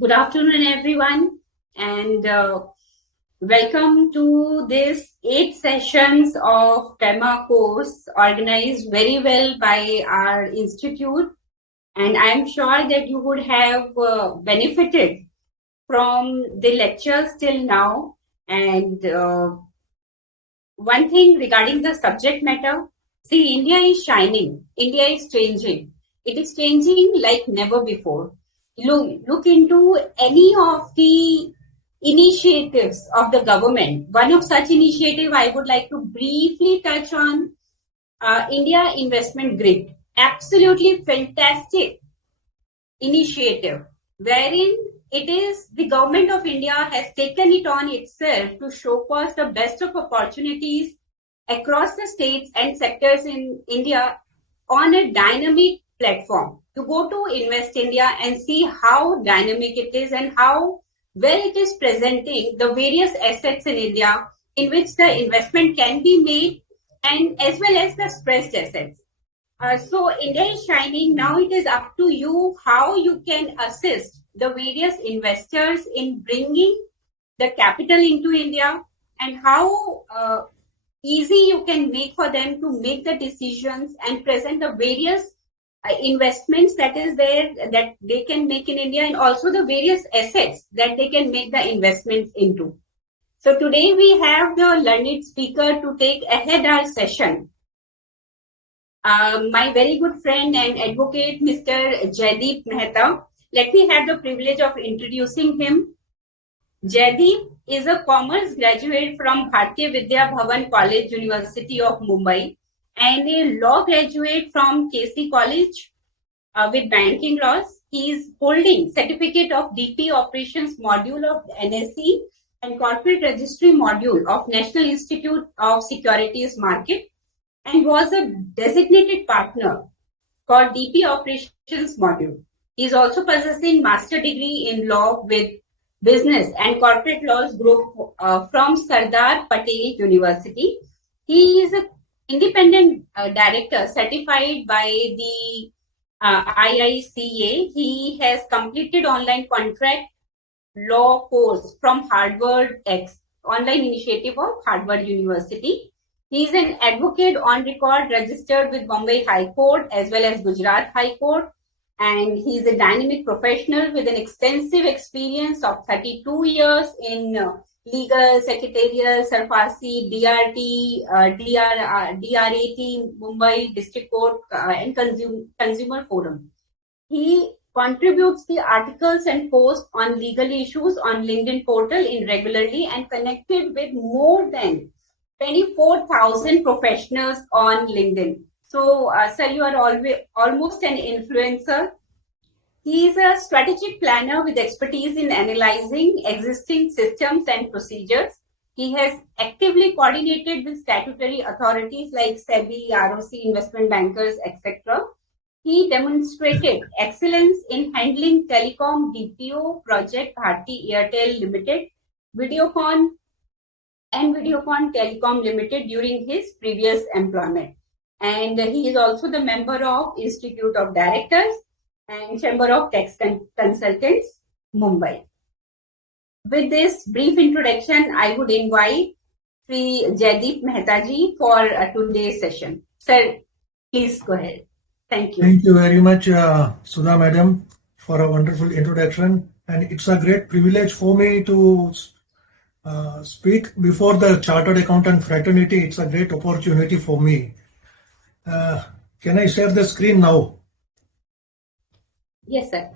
Good afternoon, everyone, and welcome to this 8 sessions of FEMA course organized very well by our institute. And I'm sure that you would have benefited from the lectures till now. And one thing regarding the subject matter, see, India is shining, India is changing. It is changing like never before. Look into any of the initiatives of the government. One of such initiative I would like to briefly touch on India Investment Grid. Absolutely fantastic initiative wherein it is the government of India has taken it on itself to showcase the best of opportunities across the states and sectors in India on a dynamic platform to go to Invest India and see how dynamic it is and how well it is presenting the various assets in India in which the investment can be made and as well as the stressed assets. So India is shining. Now it is up to you how you can assist the various investors in bringing the capital into India and how easy you can make for them to make the decisions and present the various investments that is there that they can make in India and also the various assets that they can make the investments into. So today we have the learned speaker to take ahead our session. My very good friend and advocate, Mr. Jaideep Mehta. Let me have the privilege of introducing him. Jaideep is a commerce graduate from Bharatiya Vidya Bhavan College, University of Mumbai, and a law graduate from KC College with banking laws. He is holding certificate of DP operations module of NSE and corporate registry module of National Institute of Securities Market, and was a designated partner for DP operations module. He is also possessing master degree in law with business and corporate laws group from Sardar Patel University. He is an independent director certified by the IICA. He has completed online contract law course from Harvard X, online initiative of Harvard University. He is an advocate on record registered with Bombay High Court as well as Gujarat High Court. And he is a dynamic professional with an extensive experience of 32 years in legal, secretarial, SARFASI, DRT, DRAT, Mumbai District Court and Consumer Forum. He contributes the articles and posts on legal issues on LinkedIn portal regularly and connected with more than 24,000 professionals on LinkedIn. So, sir, you are almost an influencer. He is a strategic planner with expertise in analyzing existing systems and procedures. He has actively coordinated with statutory authorities like SEBI, ROC, investment bankers, etc. He demonstrated excellence in handling telecom BPO project Bharti Airtel Limited, Videocon Telecom Limited during his previous employment. And he is also the member of Institute of Directors and Chamber of Tax Consultants, Mumbai. With this brief introduction, I would invite Sri Jaideep Mehta ji for today's session. Sir, please go ahead. Thank you. Thank you very much, Sudha Madam, for a wonderful introduction. And it's a great privilege for me to speak before the Chartered Accountant Fraternity. It's a great opportunity for me. Can I share the screen now? Yes, sir.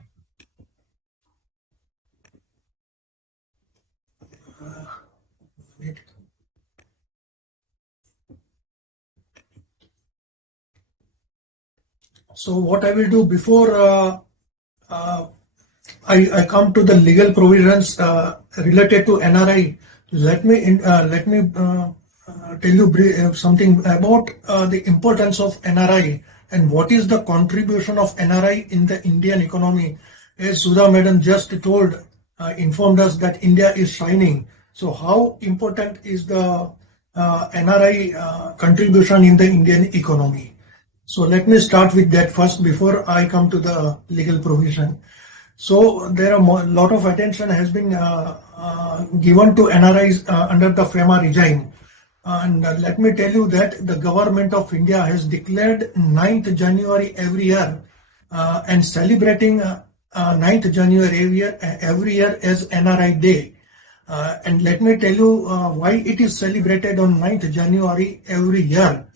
So what I will do before I come to the legal provisions related to NRI, let me tell you something about the importance of NRI and what is the contribution of NRI in the Indian economy. As Sudha Madam just informed us that India is shining. So how important is the NRI contribution in the Indian economy? So let me start with that first before I come to the legal provision. So there are a lot of attention has been given to NRIs under the FEMA regime. And let me tell you that the government of India has declared 9th January every year and celebrating 9th January every year as NRI Day. And let me tell you why it is celebrated on 9th January every year.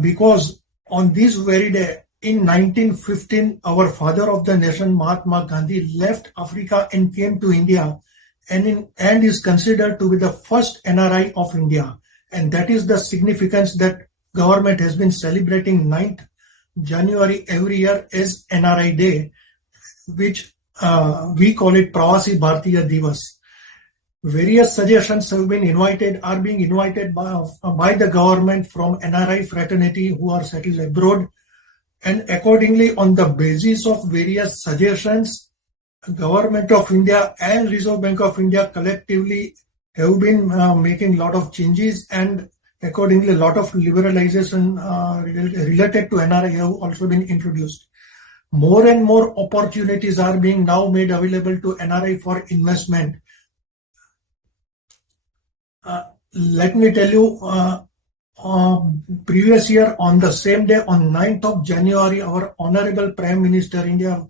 Because on this very day, in 1915, our father of the nation, Mahatma Gandhi, left Africa and came to India and is considered to be the first NRI of India. And that is the significance that government has been celebrating 9th January every year as NRI Day, which we call it Pravasi Bharatiya Divas. Various suggestions are being invited by the government from NRI fraternity who are settled abroad, and accordingly, on the basis of various suggestions, Government of India and Reserve Bank of India collectively have been making a lot of changes, and accordingly, a lot of liberalization related to NRI have also been introduced. More and more opportunities are being now made available to NRI for investment. Let me tell you, previous year on the same day, on 9th of January, our Honorable Prime Minister India,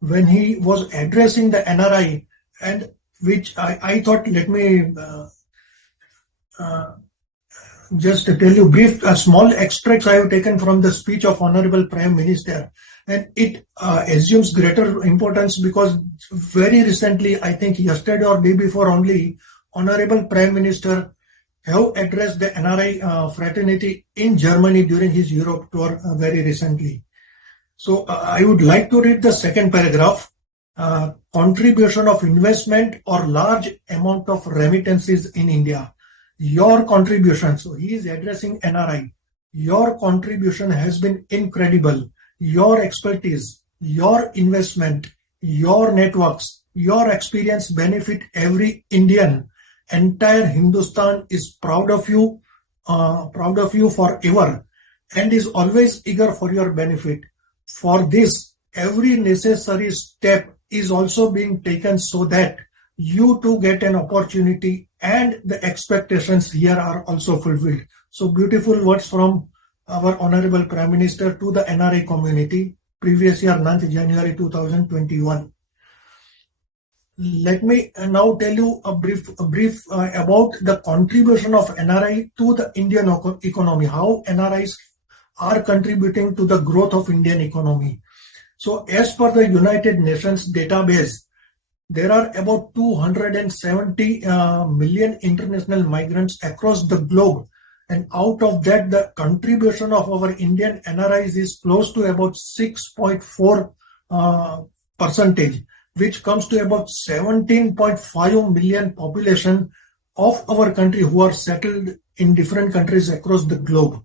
when he was addressing the NRI, and which I thought, let me just tell you small extracts I have taken from the speech of Honorable Prime Minister, and it assumes greater importance because very recently, I think yesterday or day before only, Honorable Prime Minister have addressed the NRI fraternity in Germany during his Europe tour very recently. So I would like to read the second paragraph. Contribution of investment or large amount of remittances in India. Your contribution, so he is addressing NRI. Your contribution has been incredible. Your expertise, your investment, your networks, your experience benefit every Indian. Entire Hindustan is proud of you forever, and is always eager for your benefit. For this, every necessary step is also being taken so that you too get an opportunity and the expectations here are also fulfilled. So beautiful words from our Honorable Prime Minister to the NRI community, previous year 9th January 2021. Let me now tell you a brief about the contribution of NRI to the Indian economy, how NRIs are contributing to the growth of Indian economy. So as per the United Nations database, there are about 270 million international migrants across the globe. And out of that, the contribution of our Indian NRIs is close to about 6.4 percentage, which comes to about 17.5 million population of our country who are settled in different countries across the globe.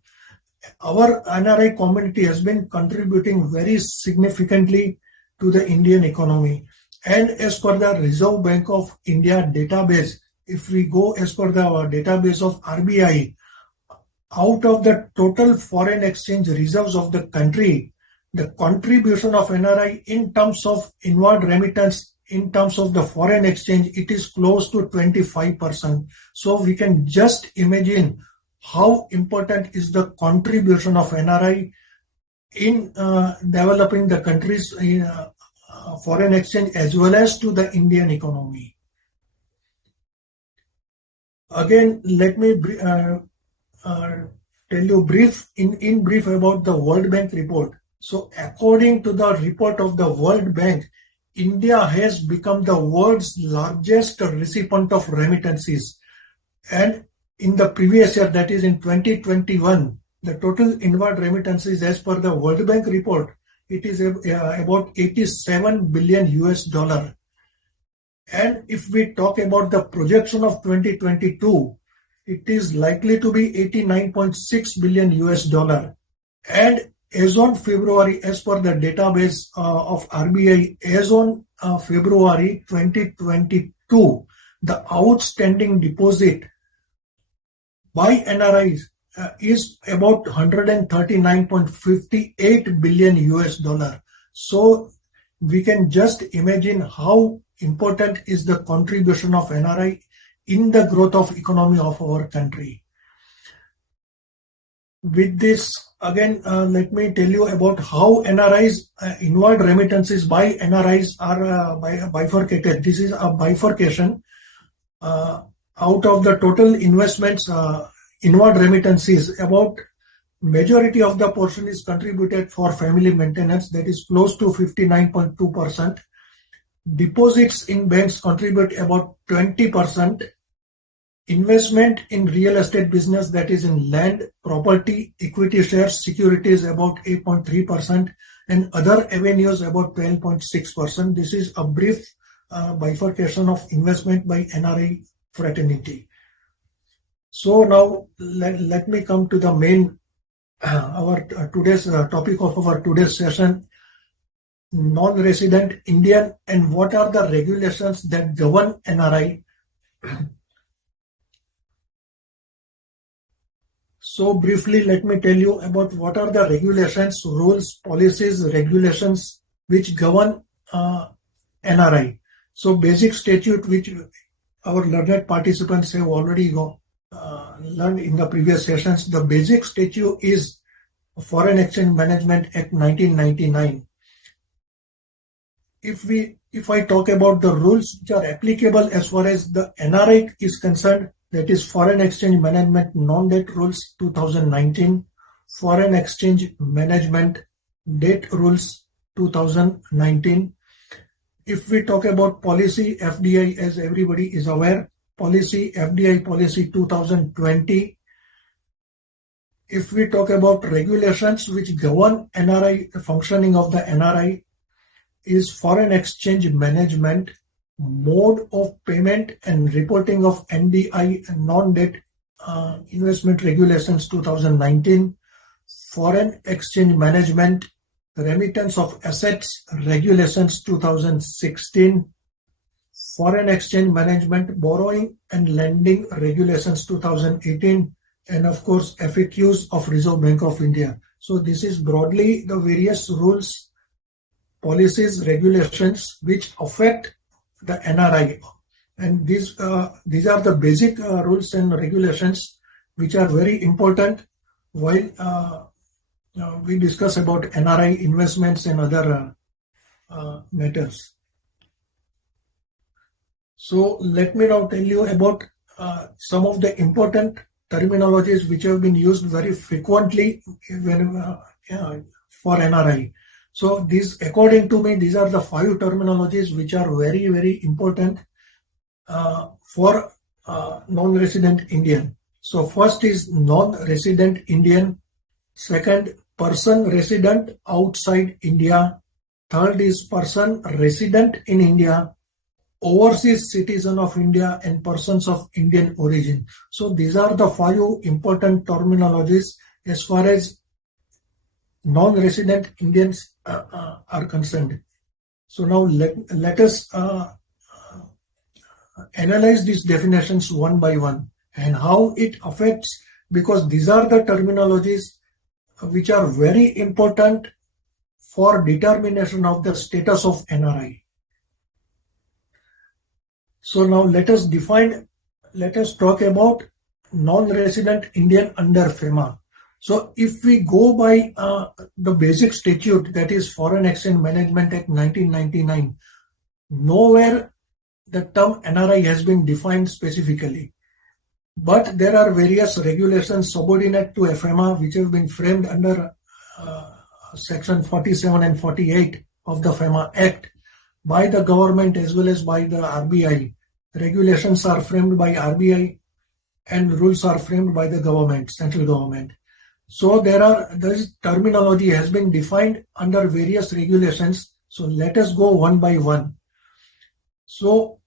Our NRI community has been contributing very significantly to the Indian economy. And as per the Reserve Bank of India database, if we go as per the database of RBI, out of the total foreign exchange reserves of the country, the contribution of NRI in terms of inward remittance, in terms of the foreign exchange, it is close to 25%. So we can just imagine how important is the contribution of NRI in developing the country's foreign exchange as well as to the Indian economy. Again, let me tell you in brief about the World Bank report. So according to the report of the World Bank, India has become the world's largest recipient of remittances. And in the previous year, that is in 2021, the total inward remittances as per the World Bank report, it is about 87 billion US dollar. And if we talk about the projection of 2022, it is likely to be 89.6 billion US dollar. And as on February, as per the database of RBI, as on February 2022, the outstanding deposit by NRIs is about 139.58 billion US dollar. So we can just imagine how important is the contribution of NRI in the growth of economy of our country. With this, again, let me tell you about how NRIs, inward remittances by NRIs are bifurcated. This is a bifurcation. Out of the total investments, inward remittances, about majority of the portion is contributed for family maintenance, that is close to 59.2%. Deposits in banks contribute about 20%. Investment in real estate business, that is in land, property, equity shares, securities, about 8.3%, and other avenues about 12.6%. This is a brief bifurcation of investment by NRI fraternity. So now let me come to the main today's topic of our today's session: non-resident Indian and what are the regulations that govern NRI. So briefly, let me tell you about what are the regulations, rules, policies, regulations which govern NRI. So basic statute, which our learned participants have already learned in the previous sessions. The basic statute is Foreign Exchange Management Act 1999. If I talk about the rules which are applicable as far as the NRI is concerned, that is Foreign Exchange Management Non-Debt Rules 2019, Foreign Exchange Management Debt Rules 2019. If we talk about policy, FDI, as everybody is aware, policy, FDI policy 2020. If we talk about regulations which govern NRI, the functioning of the NRI, is Foreign Exchange Management, Mode of Payment and Reporting of NDI and Non-Debt Investment Regulations 2019, Foreign Exchange Management, Remittance of Assets Regulations 2016, Foreign Exchange Management, Borrowing and Lending Regulations 2018, and of course FAQs of Reserve Bank of India. So this is broadly the various rules, policies, regulations which affect the NRI, and these are the basic rules and regulations which are very important while we discuss about NRI investments and other matters. So let me now tell you about some of the important terminologies which have been used very frequently for NRI. So these, according to me, these are the 5 terminologies which are very, very important for non-resident Indian. So first is non-resident Indian. Second, person resident outside India. Third is person resident in India, overseas citizen of India, and persons of Indian origin. So these are the 5 important terminologies as far as non-resident Indians are concerned. So now let us analyze these definitions one by one and how it affects, because these are the terminologies which are very important for determination of the status of NRI. So now let us talk about non-resident Indian under FEMA. So if we go by the basic statute, that is Foreign Exchange Management Act 1999, nowhere the term NRI has been defined specifically. But there are various regulations subordinate to FEMA which have been framed under Section 47 and 48 of the FEMA Act by the government as well as by the RBI. Regulations are framed by RBI and rules are framed by the government, central government. So this terminology has been defined under various regulations. So let us go one by one. So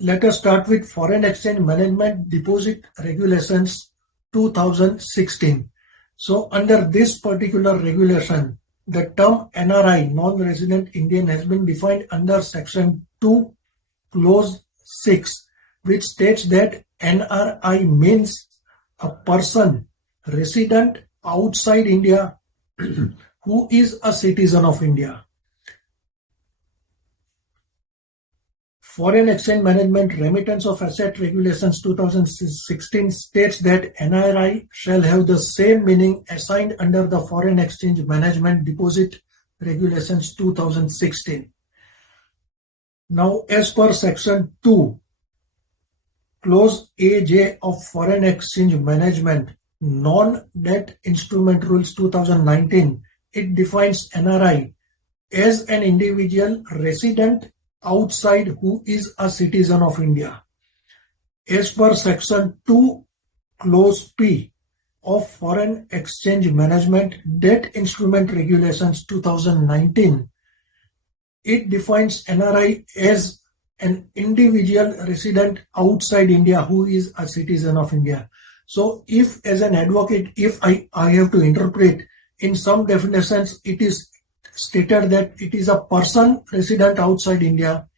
let us start with Foreign Exchange Management Deposit Regulations 2016. So under this particular regulation, the term NRI, non-resident Indian, has been defined under Section 2, Clause 6, which states that NRI means a person resident outside India who is a citizen of India. Foreign Exchange Management Remittance of Asset Regulations 2016 states that NRI shall have the same meaning assigned under the Foreign Exchange Management Deposit Regulations 2016. Now, as per Section 2, Clause AJ of Foreign Exchange Management Non-Debt Instrument Rules 2019, it defines NRI as an individual resident outside who is a citizen of India. As per Section 2, Clause P of Foreign Exchange Management Debt Instrument Regulations 2019, it defines NRI as an individual resident outside India who is a citizen of India. So if as an advocate, if I have to interpret, in some definitions it is stated that it is a person resident outside India,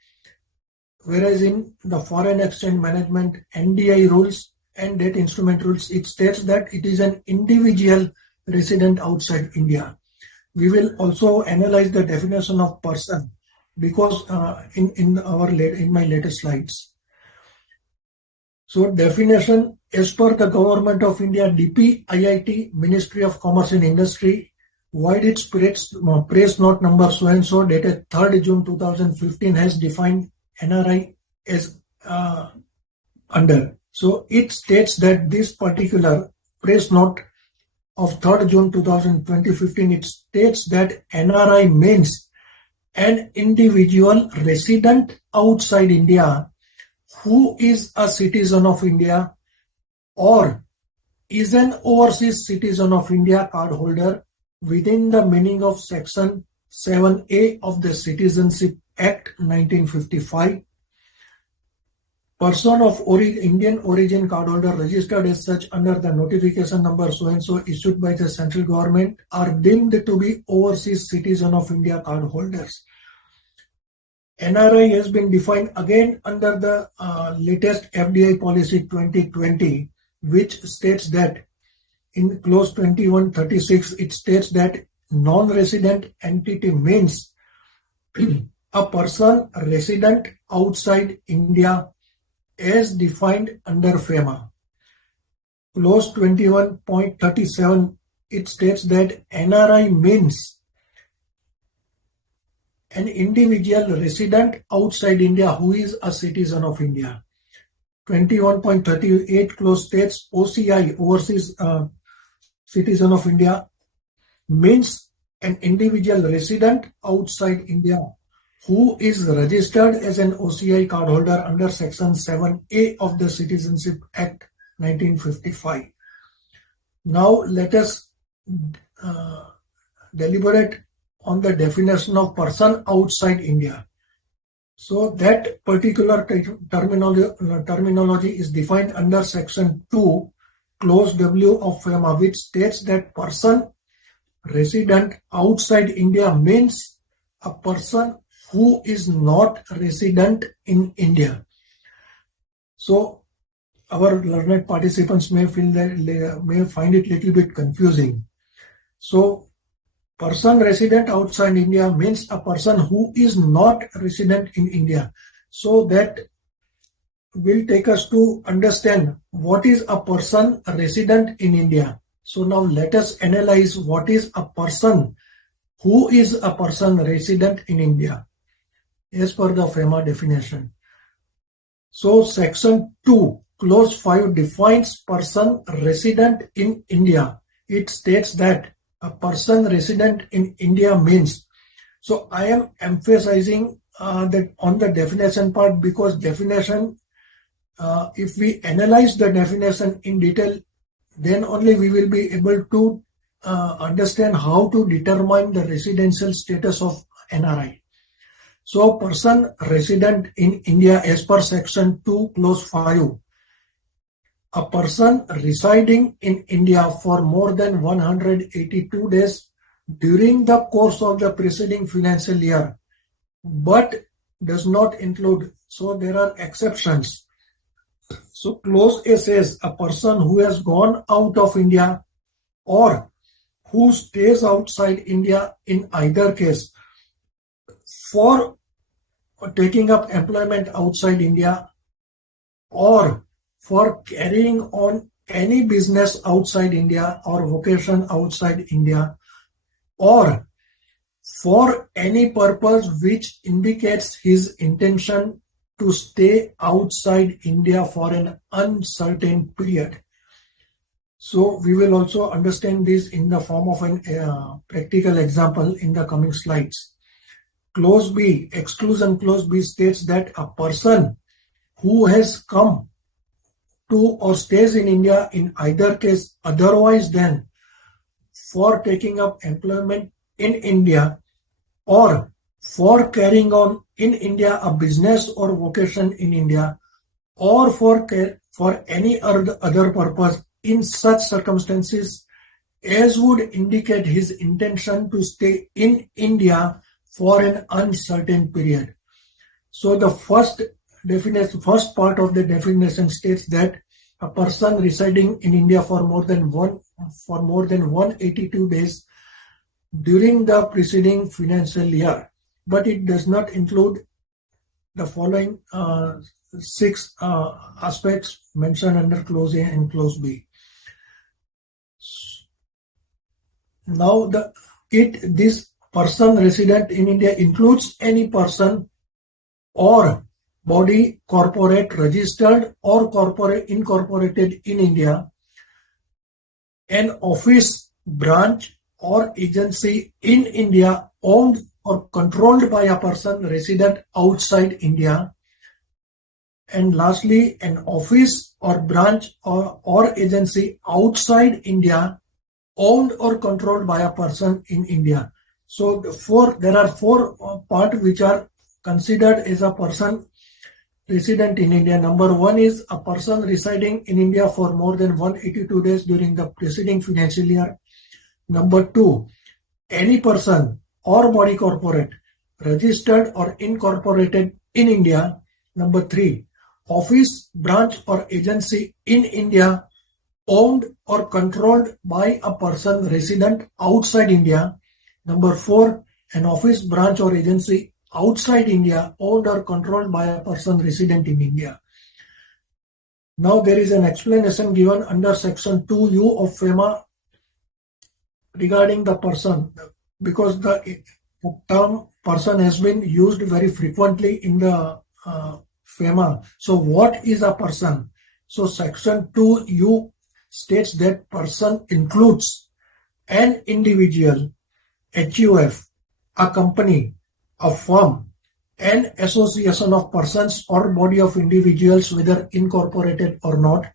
whereas in the Foreign Exchange Management NDI rules and debt instrument rules, it states that it is an individual resident outside India. We will also analyze the definition of person because in my later slides. So definition as per the Government of India, DPIIT, Ministry of Commerce and Industry, void its press note number so and so dated 3rd June 2015 has defined NRI as under. So it states that this particular press note of 3rd June 2015, it states that NRI means an individual resident outside India who is a citizen of India or is an overseas citizen of India cardholder within the meaning of Section 7A of the Citizenship Act 1955. Person of Indian origin cardholder registered as such under the notification number so and so issued by the central government are deemed to be overseas citizen of India cardholders. NRI has been defined again under the latest FDI policy 2020, which states that in clause 2136, it states that non-resident entity means a person resident outside India as defined under FEMA. Clause 21.37, it states that NRI means an individual resident outside India who is a citizen of India. 21.38 clause states OCI, overseas citizen of India, means an individual resident outside India who is registered as an OCI cardholder under Section 7A of the Citizenship Act 1955. Now let us deliberate on the definition of person outside India. So that particular terminology is defined under Section 2, Clause W of FEMA, which states that person resident outside India means a person who is not resident in India. So our learned participants may find it little bit confusing. So person resident outside India means a person who is not resident in India. So that will take us to understand what is a person resident in India. So now let us analyze what is a person who is a person resident in India as per the FEMA definition. So Section 2, Clause 5 defines person resident in India. It states that a person resident in India means. So I am emphasizing that on the definition part because definition, if we analyze the definition in detail, then only we will be able to understand how to determine the residential status of NRI. So person resident in India as per Section 2, Clause 5, a person residing in India for more than 182 days during the course of the preceding financial year, but does not include, so there are exceptions. So Clause A says a person who has gone out of India or who stays outside India in either case for taking up employment outside India, or for carrying on any business outside India or vocation outside India, or for any purpose which indicates his intention to stay outside India for an uncertain period. So we will also understand this in the form of an practical example in the coming slides. Clause B, exclusion clause B states that a person who has come to or stays in India in either case otherwise than for taking up employment in India or for carrying on in India a business or vocation in India, or for any other purpose in such circumstances as would indicate his intention to stay in India for an uncertain period. So the first part of the definition states that a person residing in India for more than 182 days during the preceding financial year, but it does not include the following 6 aspects mentioned under clause A and clause B. Now this person resident in India includes any person or body corporate registered or corporate incorporated in India, an office, branch or agency in India owned or controlled by a person resident outside India, and lastly an office or branch or agency outside India owned or controlled by a person in India. So there are 4 parts which are considered as a person resident in India. Number 1 is a person residing in India for more than 182 days during the preceding financial year. Number 2, any person or body corporate registered or incorporated in India. Number 3, office, branch or agency in India owned or controlled by a person resident outside India. Number 4, an office, branch or agency outside India owned or controlled by a person resident in India. Now there is an explanation given under section 2U of FEMA regarding the person, because the term person has been used very frequently in the FEMA. So what is a person? So section 2U states that person includes an individual, HUF, a company, a firm, an association of persons or body of individuals, whether incorporated or not,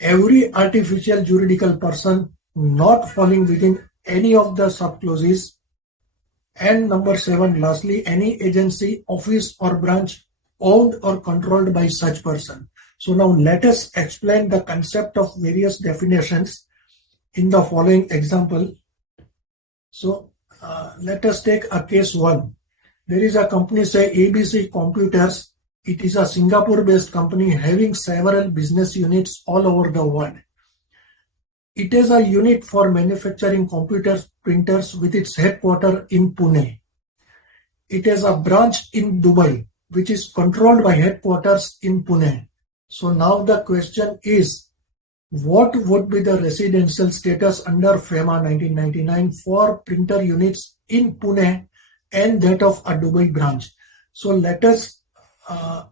every artificial juridical person not falling within any of the subclauses, and number 7, lastly, any agency, office or branch owned or controlled by such person. So now let us explain the concept of various definitions in the following example. So let us take a case 1. There is a company, say ABC Computers. It is a Singapore-based company having several business units all over the world. It is a unit for manufacturing computers, printers with its headquarters in Pune. It has a branch in Dubai, which is controlled by headquarters in Pune. So now the question is, what would be the residential status under FEMA 1999 for printer units in Pune and that of a Dubai branch? So let us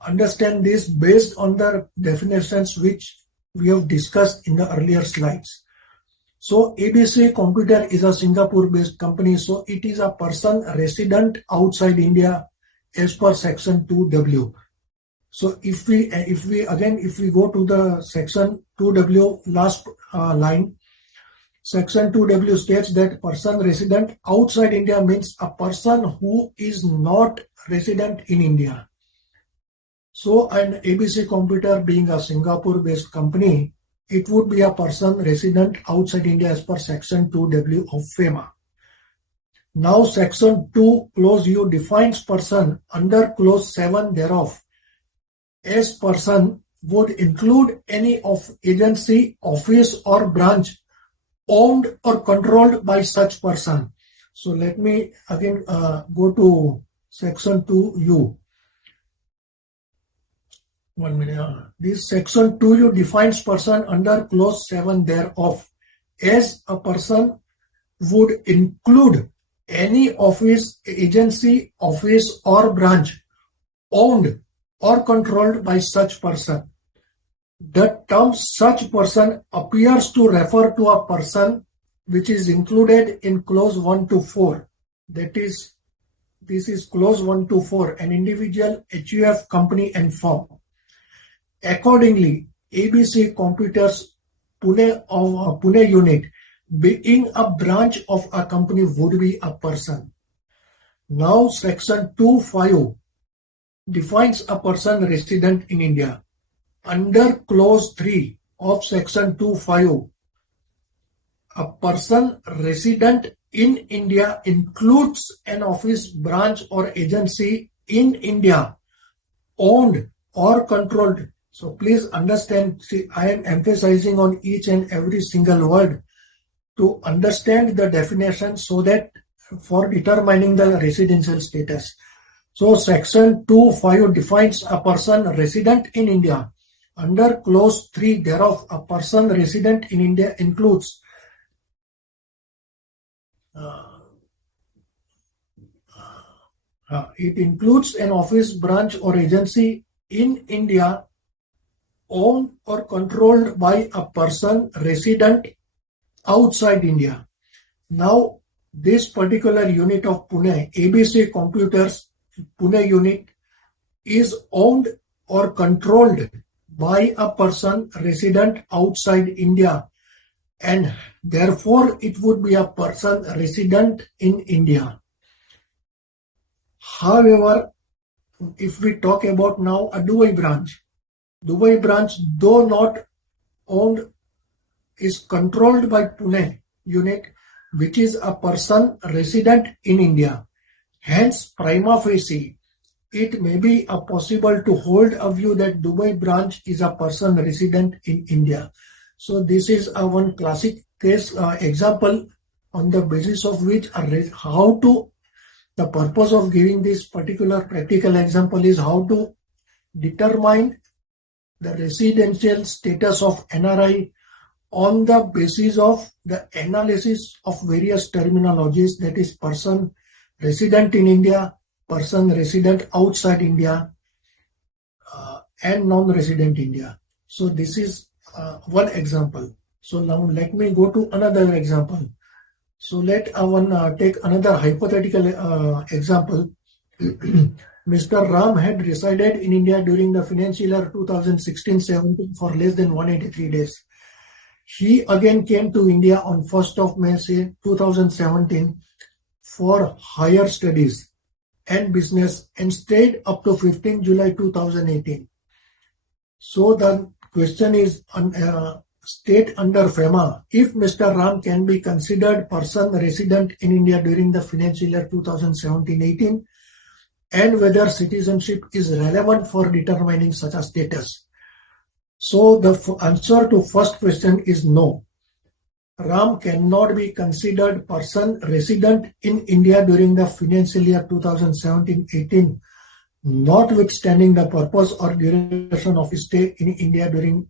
understand this based on the definitions which we have discussed in the earlier slides. So ABC Computer is a Singapore-based company, so it is a person resident outside India as per section 2W. So if we go to the section 2W last line, section 2W states that person resident outside India means a person who is not resident in India. So an ABC Computer being a Singapore-based company, it would be a person resident outside India as per section 2W of FEMA. Now section 2 clause U defines person under clause 7 thereof as person would include any of agency, office or branch owned or controlled by such person. So let me again go to section 2U. 1 minute. This section 2 defines person under clause 7 thereof as a person would include any office, agency, office or branch owned or controlled by such person. The term such person appears to refer to a person which is included in clause 1 to 4. That is, this is clause 1 to 4, an individual, HUF, company and firm. Accordingly, ABC Computers Pune unit, being a branch of a company, would be a person. Now section 2(5) defines a person resident in India. Under clause 3 of section 2(5), a person resident in India includes an office, branch or agency in India owned or controlled. So please understand, see, I am emphasizing on each and every single word to understand the definition so that for determining the residential status. So section 2(5) defines a person resident in India. Under clause 3 thereof, a person resident in India includes it includes an office, branch or agency in India owned or controlled by a person resident outside India. Now, this particular unit of Pune, ABC Computers Pune unit, is owned or controlled by a person resident outside India, and therefore it would be a person resident in India. However, if we talk about now a Dubai branch, though not owned, is controlled by Pune unit, which is a person resident in India. Hence, prima facie, it may be possible to hold a view that Dubai branch is a person resident in India. So this is a one classic case example on the basis of which the purpose of giving this particular practical example is how to determine the residential status of NRI on the basis of the analysis of various terminologies, that is person resident in India, person resident outside India, and non-resident India. So this is one example. So now let me go to another example. So let take another hypothetical example. Mr. Ram had resided in India during the financial year 2016-17 for less than 183 days. He again came to India on 1st of May 2017 for higher studies and business and stayed up to 15 July 2018. So the question is, state under FEMA, if Mr. Ram can be considered person resident in India during the financial year 2017-18, and whether citizenship is relevant for determining such a status. So the answer to first question is no. Ram cannot be considered person resident in India during the financial year 2017-18, notwithstanding the purpose or duration of his stay in India during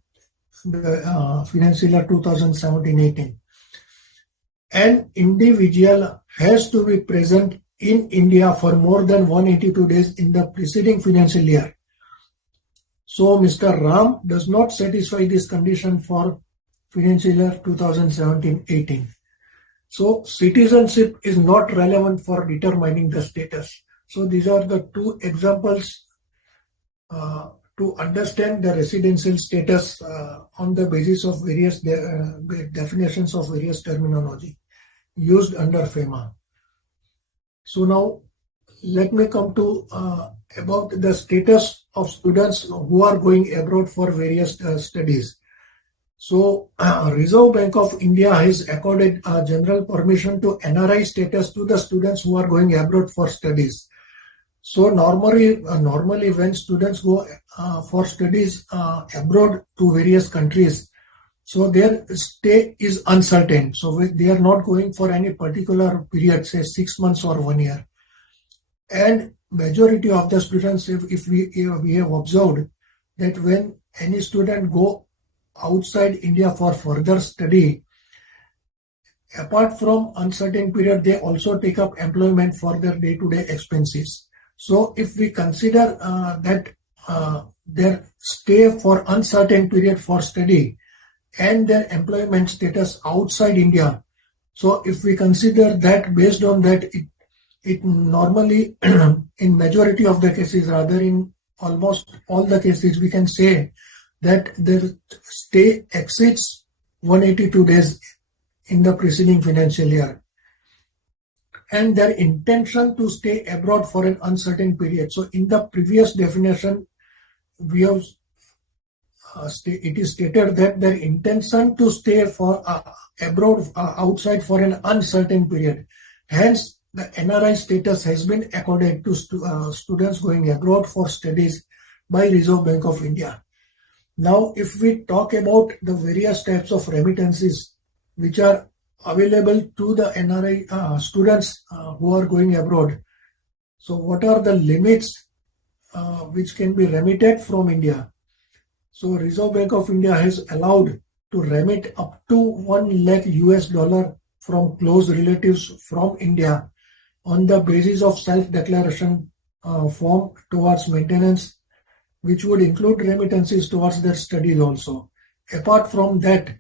the financial year 2017-18. An individual has to be present in India for more than 182 days in the preceding financial year. So Mr. Ram does not satisfy this condition for financial year 2017-18. So citizenship is not relevant for determining the status. So these are the two examples to understand the residential status on the basis of various definitions of various terminology used under FEMA. So now let me come to about the status of students who are going abroad for various studies. So Reserve Bank of India has accorded general permission to NRI status to the students who are going abroad for studies. So normally when students go for studies abroad to various countries, so their stay is uncertain. So they are not going for any particular period, say 6 months or 1 year. And majority of the students, if we have observed, that when any student go outside India for further study, apart from uncertain period, they also take up employment for their day-to-day expenses. So if we consider that their stay for uncertain period for study and their employment status outside India, so if we consider that, based on that, it normally in majority of the cases, rather in almost all the cases, we can say that their stay exceeds 182 days in the preceding financial year, and their intention to stay abroad for an uncertain period. So in the previous definition, we have it is stated that their intention to stay for abroad outside for an uncertain period. Hence, the NRI status has been accorded to students going abroad for studies by Reserve Bank of India. Now, if we talk about the various types of remittances which are available to the NRI students who are going abroad, so what are the limits which can be remitted from India? So Reserve Bank of India has allowed to remit up to 1 lakh US dollar from close relatives from India on the basis of self-declaration form towards maintenance, which would include remittances towards their studies also. Apart from that,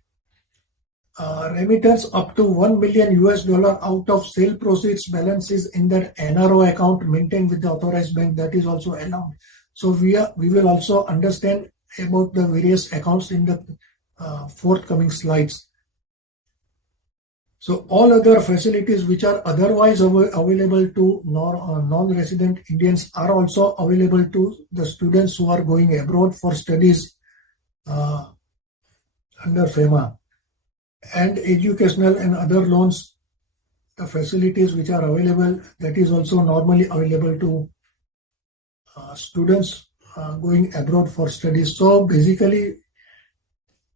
remittance up to 1 million US dollar out of sale proceeds balances in their NRO account maintained with the authorized bank, that is also allowed. So we will also understand about the various accounts in the forthcoming slides. So all other facilities which are otherwise available to non-resident Indians are also available to the students who are going abroad for studies under FEMA. And educational and other loans, the facilities which are available, that is also normally available to students going abroad for studies. So basically,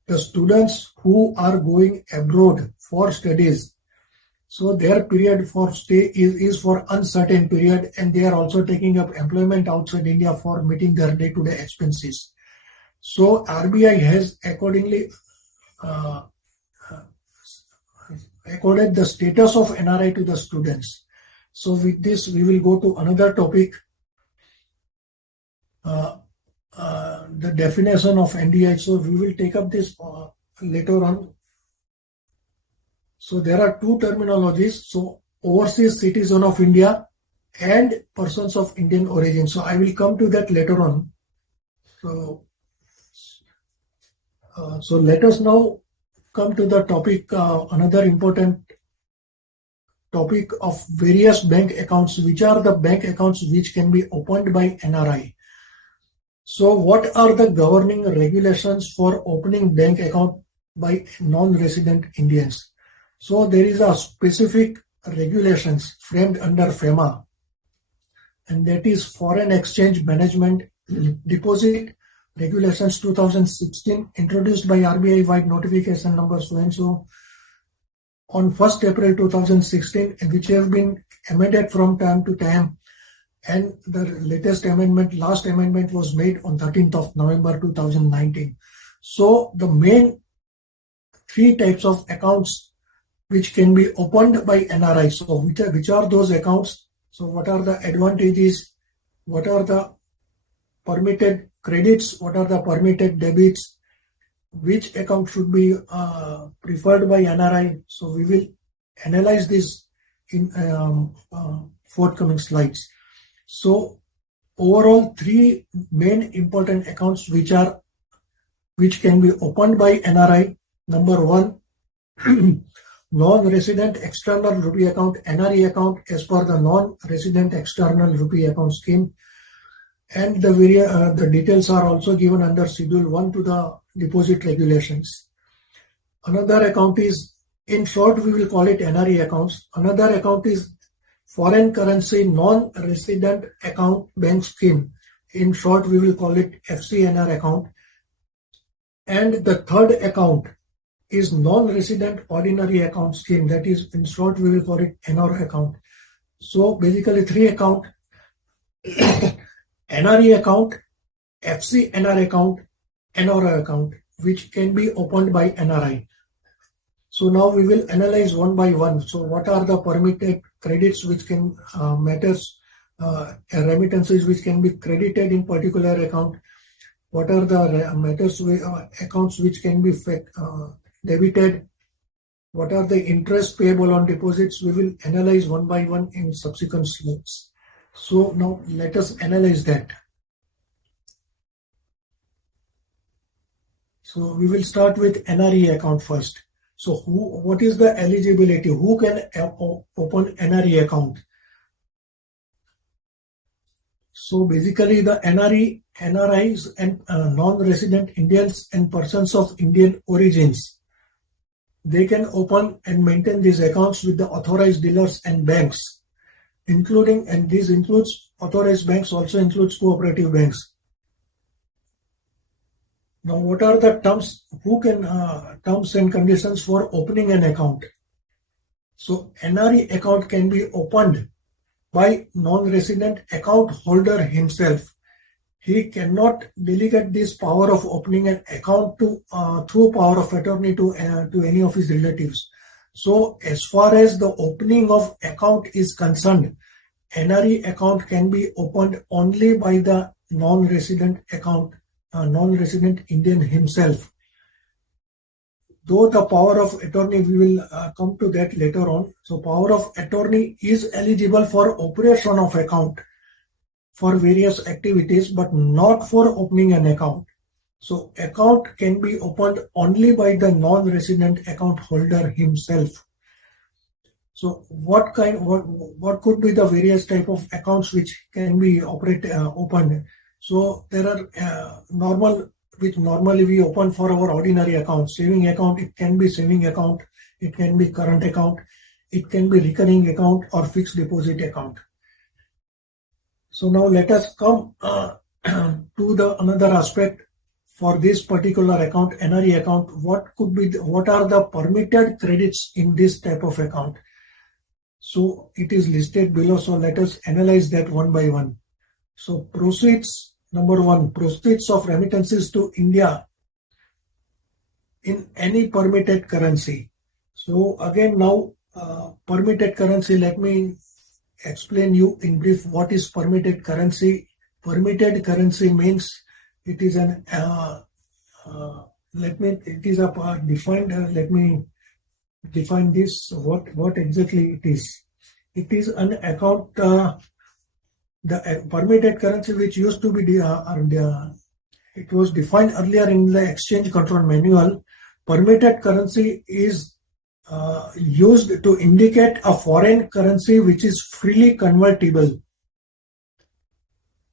the students who are going abroad for studies, so their period for stay is for uncertain period, and they are also taking up employment outside India for meeting their day-to-day expenses. So RBI has accordingly accorded the status of NRI to the students. So with this, we will go to another topic, the definition of NDI. So we will take up this later on. So there are two terminologies. So overseas citizen of India and persons of Indian origin. So I will come to that later on. So let us now come to the topic, another important topic of various bank accounts, which are the bank accounts which can be opened by NRI. So what are the governing regulations for opening bank account by non-resident Indians? So there is a specific regulations framed under FEMA, and that is Foreign Exchange Management Deposit Regulations 2016, introduced by RBI by notification number so and so on 1st April 2016, which have been amended from time to time. And the latest amendment, last amendment was made on 13th of November 2019. So the main three types of accounts which can be opened by NRI. So which are those accounts? So what are the advantages? What are the permitted credits? What are the permitted debits? Which account should be preferred by NRI? So we will analyze this in forthcoming slides. So overall, three main important accounts which can be opened by NRI. Number one, non-resident external rupee account, NRE account, as per the non-resident external rupee account scheme. And the details are also given under Schedule 1 to the deposit regulations. Another account is, in short, we will call it NRE accounts. Another account is Foreign Currency Non-Resident Account Bank Scheme. In short, we will call it FCNR account. And the third account is Non-Resident Ordinary Account Scheme. That is, in short, we will call it NRO account. So basically, three accounts: NRE account, FCNR account, NRO account, which can be opened by NRI. So now we will analyze one by one. So what are the permitted credits which can remittances which can be credited in particular account? What are the accounts which can be debited? What are the interest payable on deposits? We will analyze one by one in subsequent slides. So now let us analyze that. So we will start with NRE account first. So what is the eligibility? Who can open NRE account? So basically the NRIs and non-resident Indians and persons of Indian origins, they can open and maintain these accounts with the authorized dealers and banks, including, and this includes authorized banks, also includes cooperative banks. Now, what are the terms? Terms and conditions for opening an account? So, NRE account can be opened by non-resident account holder himself. He cannot delegate this power of opening an account to through power of attorney to any of his relatives. So, as far as the opening of account is concerned, NRE account can be opened only by the non-resident Indian himself. Though the power of attorney, we will come to that later on. So power of attorney is eligible for operation of account for various activities, but not for opening an account. So account can be opened only by the non-resident account holder himself. So what could be the various type of accounts which can be opened? So there are which normally we open for our ordinary account. Saving account, it can be saving account, it can be current account, it can be recurring account or fixed deposit account. So now let us come to the another aspect for this particular account, NRE account. What are the permitted credits in this type of account? So it is listed below. So let us analyze that one by one. So proceeds. Number one, proceeds of remittances to India in any permitted currency. So again now, permitted currency, let me explain you in brief what is permitted currency. Permitted currency means it is an, let me define this, what exactly it is. It is an account, the permitted currency which used to be it was defined earlier in the exchange control manual. Permitted currency is used to indicate a foreign currency which is freely convertible.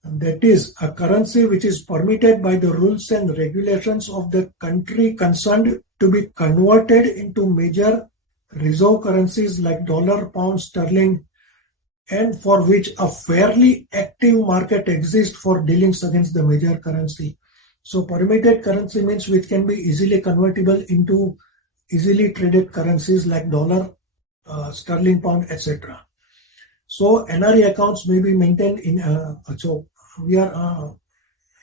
That is a currency which is permitted by the rules and regulations of the country concerned to be converted into major reserve currencies like dollar, pound, sterling, and for which a fairly active market exists for dealings against the major currency. So permitted currency means which can be easily convertible into easily traded currencies like dollar, sterling, pound, etc. So NRE accounts may be maintained in, so we are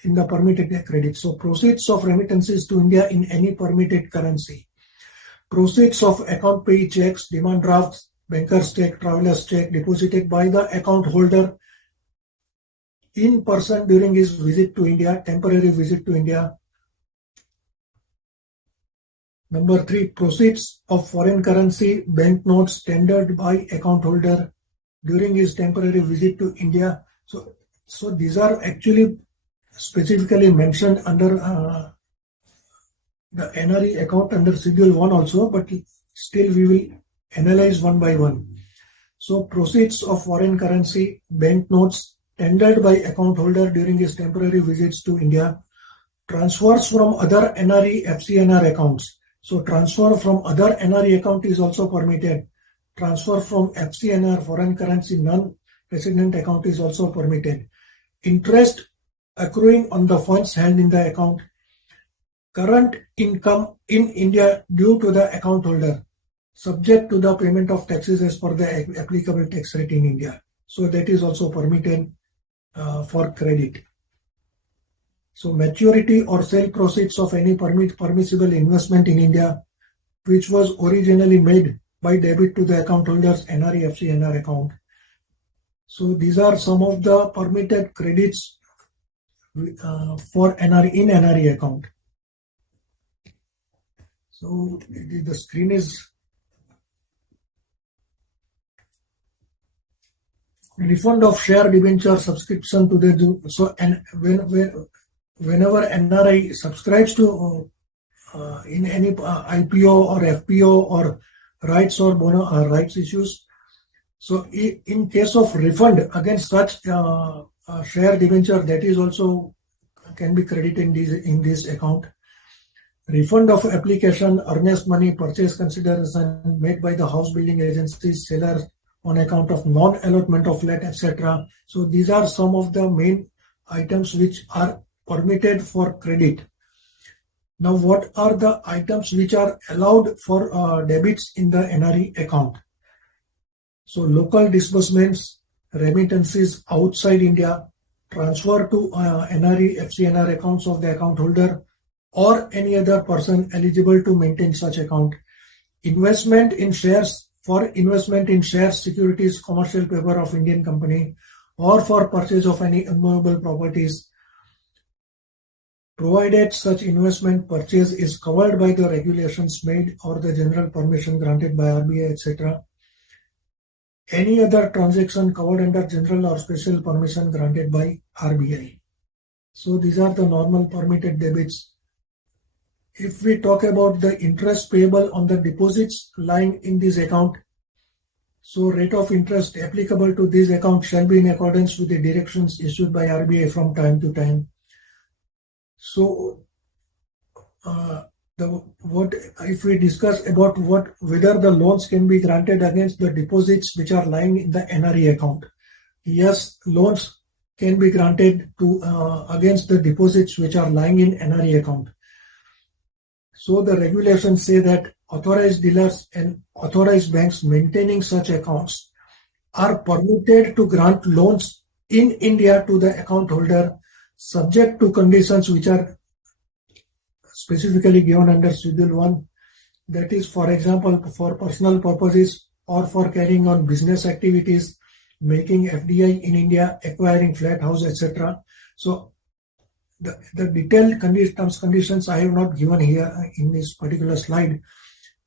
in the permitted credit. So proceeds of remittances to India in any permitted currency. Proceeds of account pay checks, demand drafts, banker's check, traveler's check deposited by the account holder in person during his visit to India, temporary visit to India. Number three, proceeds of foreign currency banknotes tendered by account holder during his temporary visit to India. So these are actually specifically mentioned under the NRE account under Schedule 1 also, but still we will analyze one by one. So proceeds of foreign currency banknotes tendered by account holder during his temporary visits to India. Transfers from other NRE FCNR accounts. So transfer from other NRE account is also permitted. Transfer from FCNR foreign currency non-resident account is also permitted. Interest accruing on the funds held in the account. Current income in India due to the account holder, subject to the payment of taxes as per the applicable tax rate in India. So that is also permitted for credit. So maturity or sale proceeds of any permissible investment in India, which was originally made by debit to the account holder's NRE FCNR account. So these are some of the permitted credits for NRE in NRE account. So the screen is refund of share debenture subscription to the and whenever NRI subscribes to in any IPO or FPO or rights or rights issues. So in case of refund against such share debenture, that is also can be credited in this account. Refund of application, earnest money, purchase consideration made by the house building agencies, seller on account of non-allotment of flat, etc. So these are some of the main items which are permitted for credit. Now, what are the items which are allowed for debits in the NRE account? So local disbursements, remittances outside India, transfer to NRE FCNR accounts of the account holder or any other person eligible to maintain such account, investment in shares, for investment in shares, securities, commercial paper of Indian company, or for purchase of any immovable properties, provided such investment purchase is covered by the regulations made or the general permission granted by RBI, etc. Any other transaction covered under general or special permission granted by RBI. So these are the normal permitted debits. If we talk about the interest payable on the deposits lying in this account, so rate of interest applicable to this account shall be in accordance with the directions issued by RBI from time to time. So if we discuss about whether the loans can be granted against the deposits which are lying in the NRE account, yes, loans can be granted to against the deposits which are lying in NRE account. So the regulations say that authorized dealers and authorized banks maintaining such accounts are permitted to grant loans in India to the account holder subject to conditions which are specifically given under Schedule 1. That is, for example, for personal purposes or for carrying on business activities, making FDI in India, acquiring flat house, etc. So the detailed terms conditions I have not given here in this particular slide,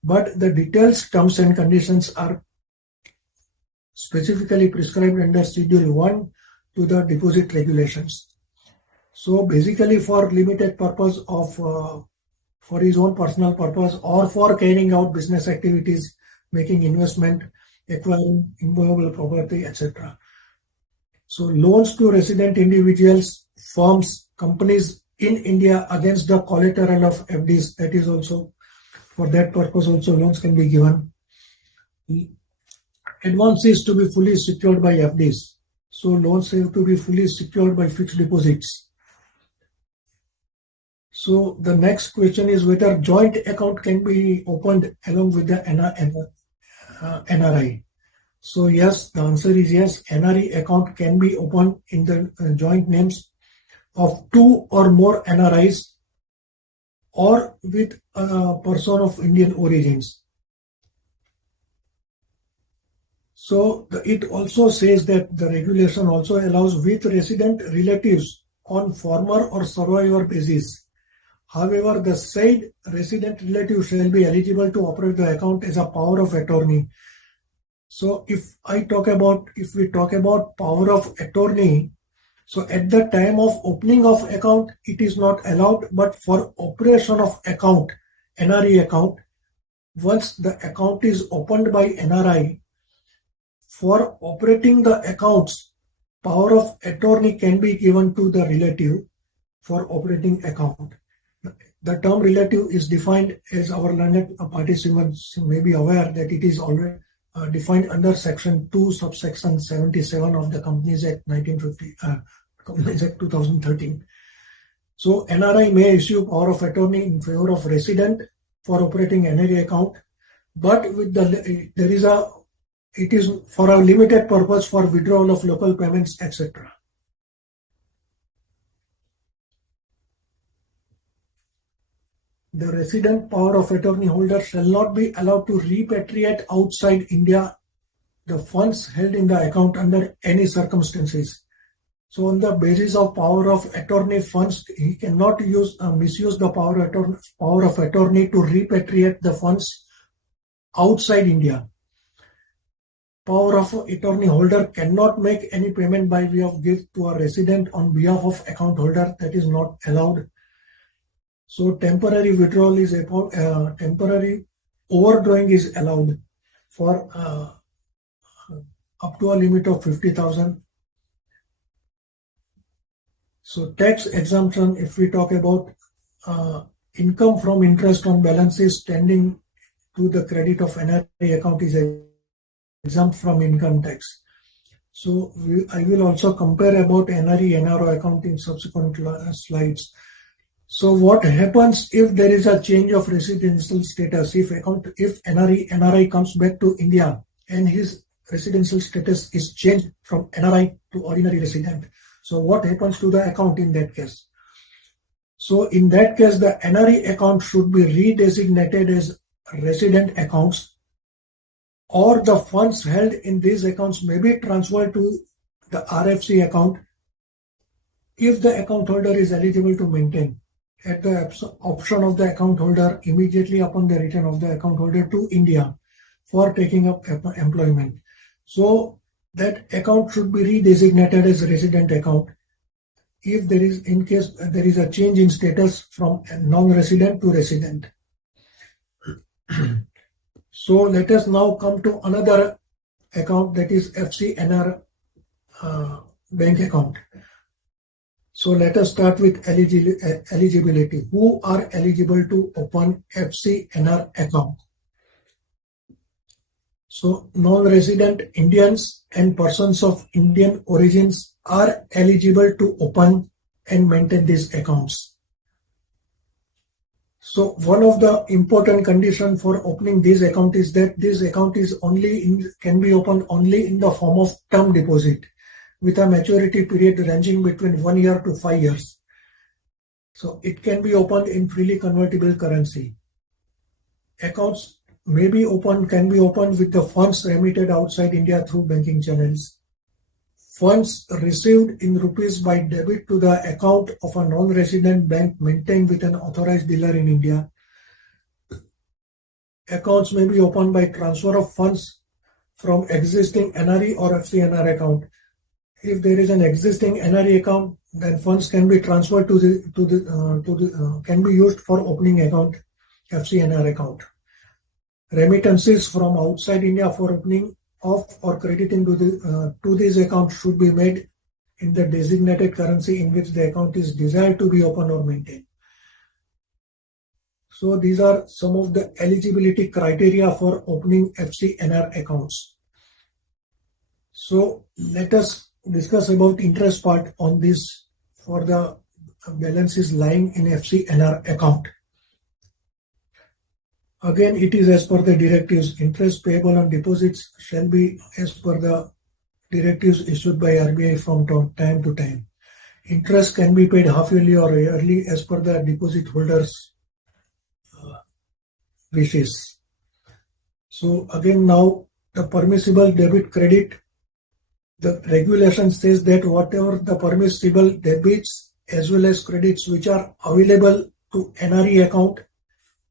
but the detailed terms and conditions are specifically prescribed under Schedule 1 to the deposit regulations. So basically for limited purpose of for his own personal purpose or for carrying out business activities, making investment, acquiring immovable property, etc. So loans to resident individuals, firms, companies in India against the collateral of FDs, that is also for that purpose also loans can be given. Advances to be fully secured by FDs. So loans have to be fully secured by fixed deposits. So the next question is whether joint account can be opened along with the NRI. So yes, the answer is yes. NRE account can be opened in the joint names of 2 or more NRIs or with a person of Indian origins. So it also says that the regulation also allows with resident relatives on former or survivor basis. However, the said resident relative shall be eligible to operate the account as a power of attorney. So if we talk about power of attorney, so at the time of opening of account, it is not allowed, but for operation of account, NRE account, once the account is opened by NRI, for operating the accounts, power of attorney can be given to the relative for operating account. The term relative is defined, as our learned participants may be aware, that it is already defined under Section 2, subsection 77 of the Companies Act 2013. So NRI may issue power of attorney in favor of resident for operating NRE account, but with it is for a limited purpose for withdrawal of local payments, etc. The resident power of attorney holder shall not be allowed to repatriate outside India the funds held in the account under any circumstances. So on the basis of power of attorney funds, he cannot misuse the power of attorney to repatriate the funds outside India. Power of attorney holder cannot make any payment by way of gift to a resident on behalf of account holder. That is not allowed. So temporary withdrawal is temporary overdrawing is allowed for up to a limit of 50,000. So tax exemption, if we talk about income from interest on balances standing to the credit of NRE account is exempt from income tax. So I will also compare about NRE NRO account in subsequent slides. So what happens if there is a change of residential status? If NRI comes back to India and his residential status is changed from NRI to ordinary resident. So what happens to the account in that case? So in that case, the NRE account should be redesignated as resident accounts, or the funds held in these accounts may be transferred to the RFC account if the account holder is eligible to maintain at the option of the account holder immediately upon the return of the account holder to India for taking up employment. So that account should be redesignated as resident account if there is, in case there is a change in status from non-resident to resident. So let us now come to another account, that is FCNR bank account. So let us start with eligibility. Who are eligible to open FCNR account? So non-resident Indians and persons of Indian origins are eligible to open and maintain these accounts. So one of the important conditions for opening this account is that this account is can be opened only in the form of term deposit, with a maturity period ranging between 1 year to 5 years. So it can be opened in freely convertible currency. Accounts can be opened with the funds remitted outside India through banking channels. Funds received in rupees by debit to the account of a non-resident bank maintained with an authorized dealer in India. Accounts may be opened by transfer of funds from existing NRE or FCNR account. If there is an existing NRE account, then funds can be transferred can be used for opening account FCNR account. Remittances from outside India for opening of or crediting to this account should be made in the designated currency in which the account is desired to be opened or maintained. So these are some of the eligibility criteria for opening FCNR accounts. So let us discuss about interest part on this for the balances lying in FCNR account. Again, it is as per the directives. Interest payable on deposits shall be as per the directives issued by RBI from time to time. Interest can be paid half yearly or yearly as per the deposit holders' wishes. So again, now the permissible debit credit, the regulation says that whatever the permissible debits as well as credits which are available to NRE account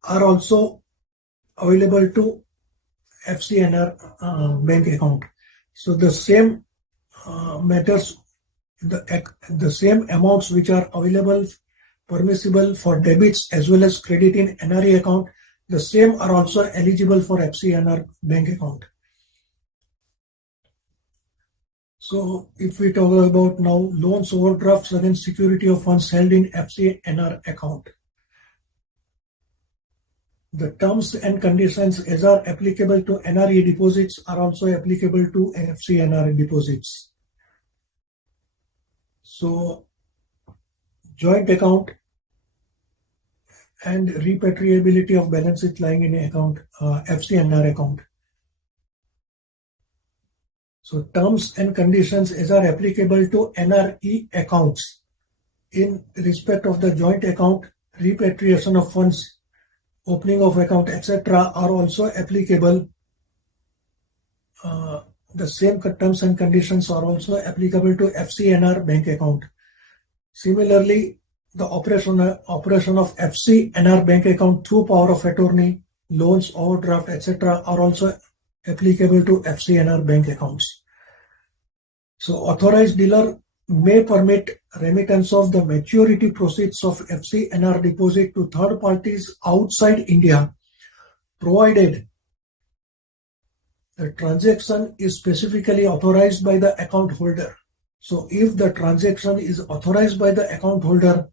are also available to FCNR bank account. So the same matters, the same amounts which are available permissible for debits as well as credit in NRE account, the same are also eligible for FCNR bank account. So if we talk about now loans, overdrafts against security of funds held in FCNR account, the terms and conditions as are applicable to NRE deposits are also applicable to FCNR deposits. So joint account and repatriability of balances lying in account, FCNR account. So terms and conditions as are applicable to NRE accounts in respect of the joint account, repatriation of funds opening of account, etc. are also applicable. The same terms and conditions are also applicable to FCNR bank account. Similarly, the operation of FCNR bank account through power of attorney, loans, overdraft, etc. are also applicable to FCNR bank accounts. So authorized dealer may permit remittance of the maturity proceeds of FCNR deposit to third parties outside India, provided the transaction is specifically authorized by the account holder. So if the transaction is authorized by the account holder,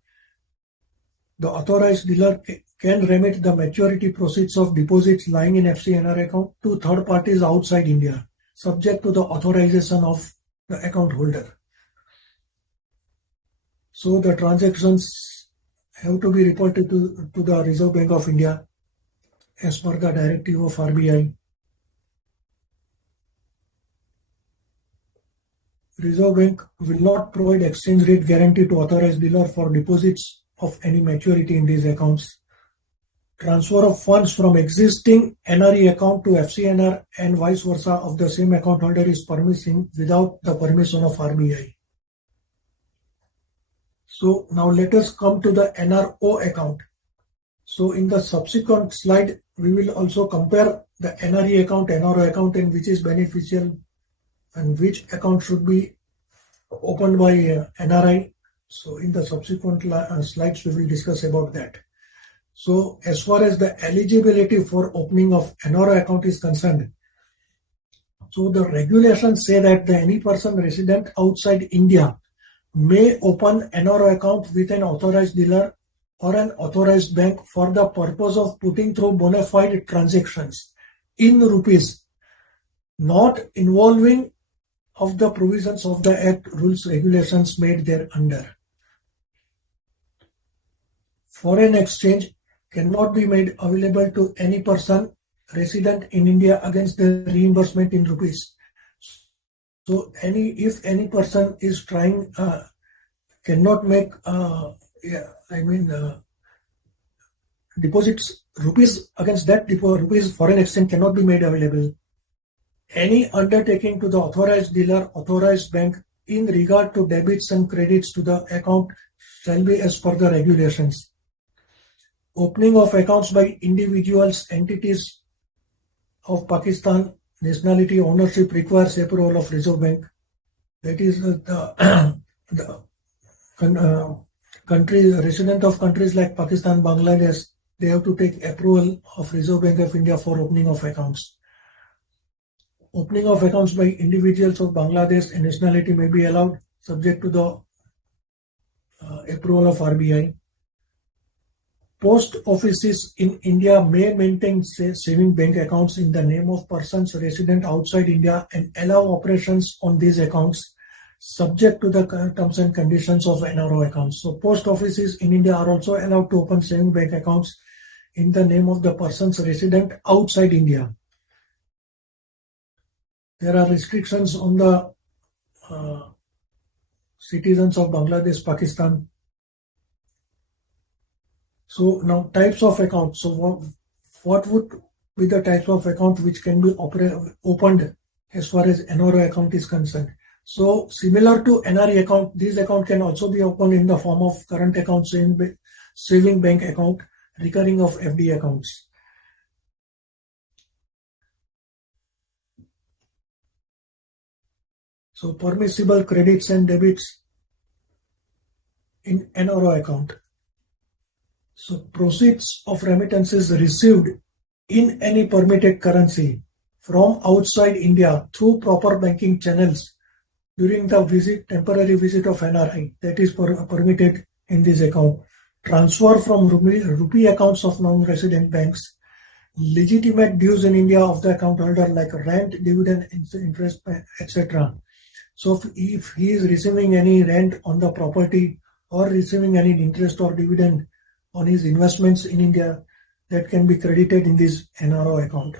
the authorized dealer can remit the maturity proceeds of deposits lying in FCNR account to third parties outside India, subject to the authorization of the account holder. So the transactions have to be reported to the Reserve Bank of India as per the directive of RBI. Reserve Bank will not provide exchange rate guarantee to authorized dealer for deposits of any maturity in these accounts. Transfer of funds from existing NRE account to FCNR and vice versa of the same account holder is permitted without the permission of RBI. So now let us come to the NRO account. So in the subsequent slide, we will also compare the NRE account, NRO account, and which is beneficial and which account should be opened by NRI. So in the subsequent slides, we will discuss about that. So as far as the eligibility for opening of NRO account is concerned, so the regulations say that any person resident outside India may open NRO account with an authorized dealer or an authorized bank for the purpose of putting through bona fide transactions in rupees, not involving of the provisions of the Act, rules, regulations made thereunder. Foreign exchange cannot be made available to any person resident in India against the reimbursement in rupees. So if any person is trying, cannot make, deposits rupees against that rupees, foreign exchange cannot be made available. Any undertaking to the authorized dealer, authorized bank in regard to debits and credits to the account shall be as per the regulations. Opening of accounts by individuals, entities of Pakistan nationality ownership requires approval of Reserve Bank. That is country resident of countries like Pakistan, Bangladesh, they have to take approval of Reserve Bank of India for opening of accounts. Opening of accounts by individuals of Bangladesh and nationality may be allowed subject to the approval of RBI. Post offices in India may maintain saving bank accounts in the name of persons resident outside India and allow operations on these accounts subject to the terms and conditions of NRO accounts. So post offices in India are also allowed to open saving bank accounts in the name of the persons resident outside India. There are restrictions on the citizens of Bangladesh, Pakistan. So now types of accounts. So what would be the types of account which can be opened as far as NRO account is concerned? So similar to NRE account, this account can also be opened in the form of current account, saving bank account, recurring of FD accounts. So permissible credits and debits in NRO account. So proceeds of remittances received in any permitted currency from outside India through proper banking channels during the temporary visit of NRI, that is permitted in this account. Transfer from rupee accounts of non-resident banks. Legitimate dues in India of the account holder like rent, dividend, interest, etc. So if he is receiving any rent on the property or receiving any interest or dividend on his investments in India, that can be credited in this NRO account.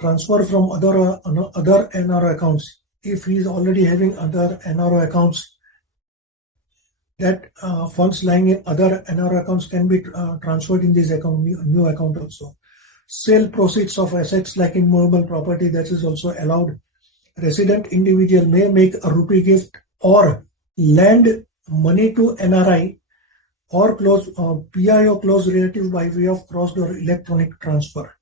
Transfer from other NRO accounts. If he is already having other NRO accounts, that funds lying in other NRO accounts can be transferred in this account, new account also. Sale proceeds of assets like immovable property, that is also allowed. Resident individual may make a rupee gift or lend money to NRI or close PI or close relative by way of crossed or electronic transfer.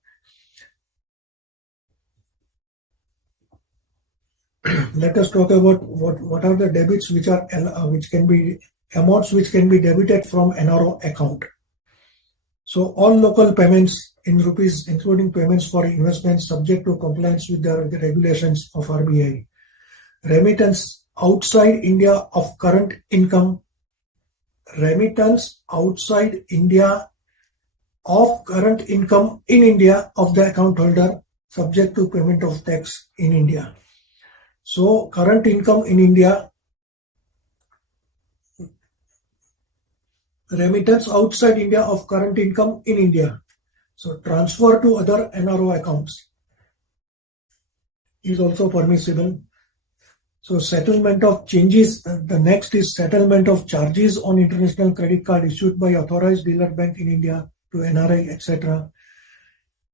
Let us talk about what are the debits which are which can be amounts which can be debited from NRO account. So all local payments in rupees, including payments for investments, subject to compliance with the regulations of RBI. Remittance outside India of current income. Remittance outside India of current income in India of the account holder, subject to payment of tax in India. So current income in India, remittance outside India of current income in India. So transfer to other NRO accounts is also permissible. So settlement of changes, the next is settlement of charges on international credit card issued by authorized dealer bank in India to NRI, etc.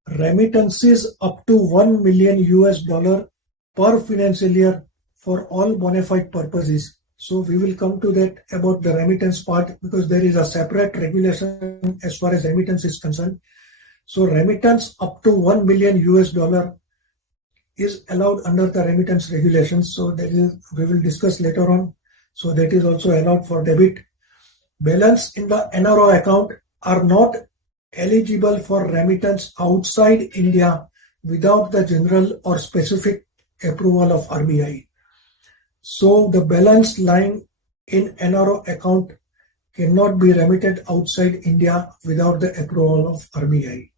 Remittances up to $1 million per financial year for all bona fide purposes. So we will come to that about the remittance part, because there is a separate regulation as far as remittance is concerned. So remittance up to $1 million is allowed under the remittance regulations. So that is, we will discuss later on. So that is also allowed for debit. Balance in the NRO account are not eligible for remittance outside India without the general or specific approval of RBI. So the balance lying in NRO account cannot be remitted outside India without the approval of RBI.